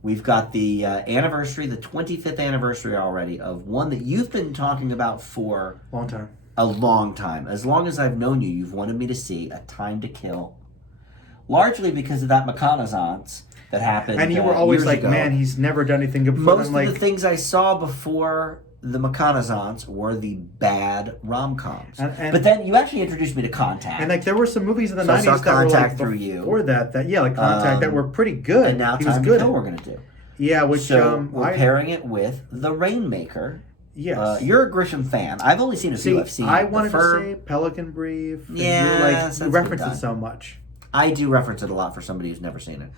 We've got the anniversary, the 25th anniversary already of one that you've been talking about for Long time. a long time. As long as I've known you, you've wanted me to see A Time to Kill. Largely because of that reconnaissance that happened. And you were always years like, ago. man, he's never done anything good before. Most of the things I saw before the reconnaissance were the bad rom-coms. And- but then you actually introduced me to Contact. And like there were some movies in the So I 90s saw that were Contact like through you. before that like Contact that were pretty good. and now he was Time good. to Kill we're going to do. Yeah, which So we're pairing it with The Rainmaker. yes. You're a Grisham fan. I've only seen a few. I've seen I The wanted Firm. to say Pelican Brief. and Yes, you that's reference been it done. so much. I do reference it a lot for somebody who's never seen it.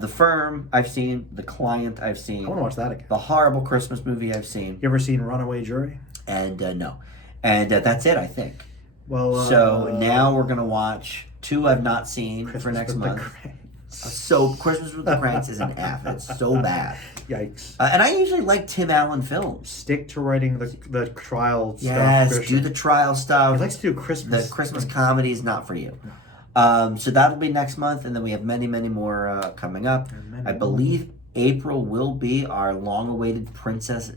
The Firm, I've seen. The Client, I've seen. I want to watch that again. The Horrible Christmas Movie, I've seen. You ever seen Runaway Jury? And no. And that's it, I think. Well, So now we're going to watch two I've not seen for Christmas next with the month. Cranks. So Christmas with the Cranks is an F. It's so bad. Yikes. And I usually like Tim Allen films. Stick to writing the trial Yes, stuff. do the trial stuff. He likes to do Christmas. The Christmas comedy is not for you. So that'll be next month, and then we have many, many more coming up. I believe April will be our long-awaited Princess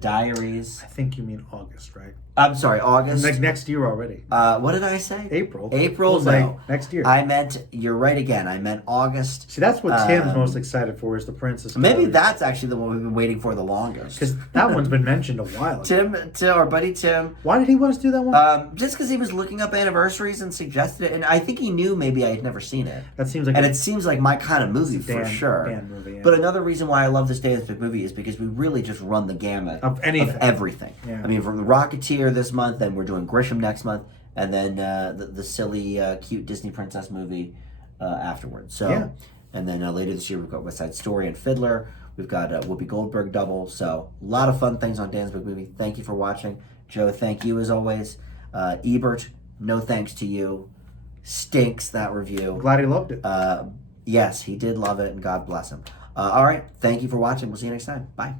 Diaries. I think you mean August, right? I'm sorry, August. Like next year already. What did I say? April. April, Well, no. like next year. I meant, you're right again. I meant August. See, that's what Tim's Um, most excited for is the Princess. Maybe that's actually the one we've been waiting for the longest. because that one's been mentioned a while ago. Our buddy Tim, Why did he want us to do that one? just because he was looking up anniversaries and suggested it, and I think he knew maybe I had never seen it. That seems like And a it seems like my kind of movie for Dan- sure. Dan movie, yeah. But another reason why I love this Dan's Pick movie is because we really just run the gamut Of anything. of everything. Yeah. I mean, from the Rocketeer this month, then we're doing Grisham next month, and then the silly, cute Disney princess movie afterwards. So, Yeah. and then later this year we've got West Side Story and Fiddler. We've got Whoopi Goldberg double. So a lot of fun things on Dan's Big Movie. Thank you for watching, Joe. Thank you as always. Ebert, no thanks to you. Stinks that review. Glad he loved it. Yes, he did love it, and God bless him. All right, thank you for watching. We'll see you next time. Bye.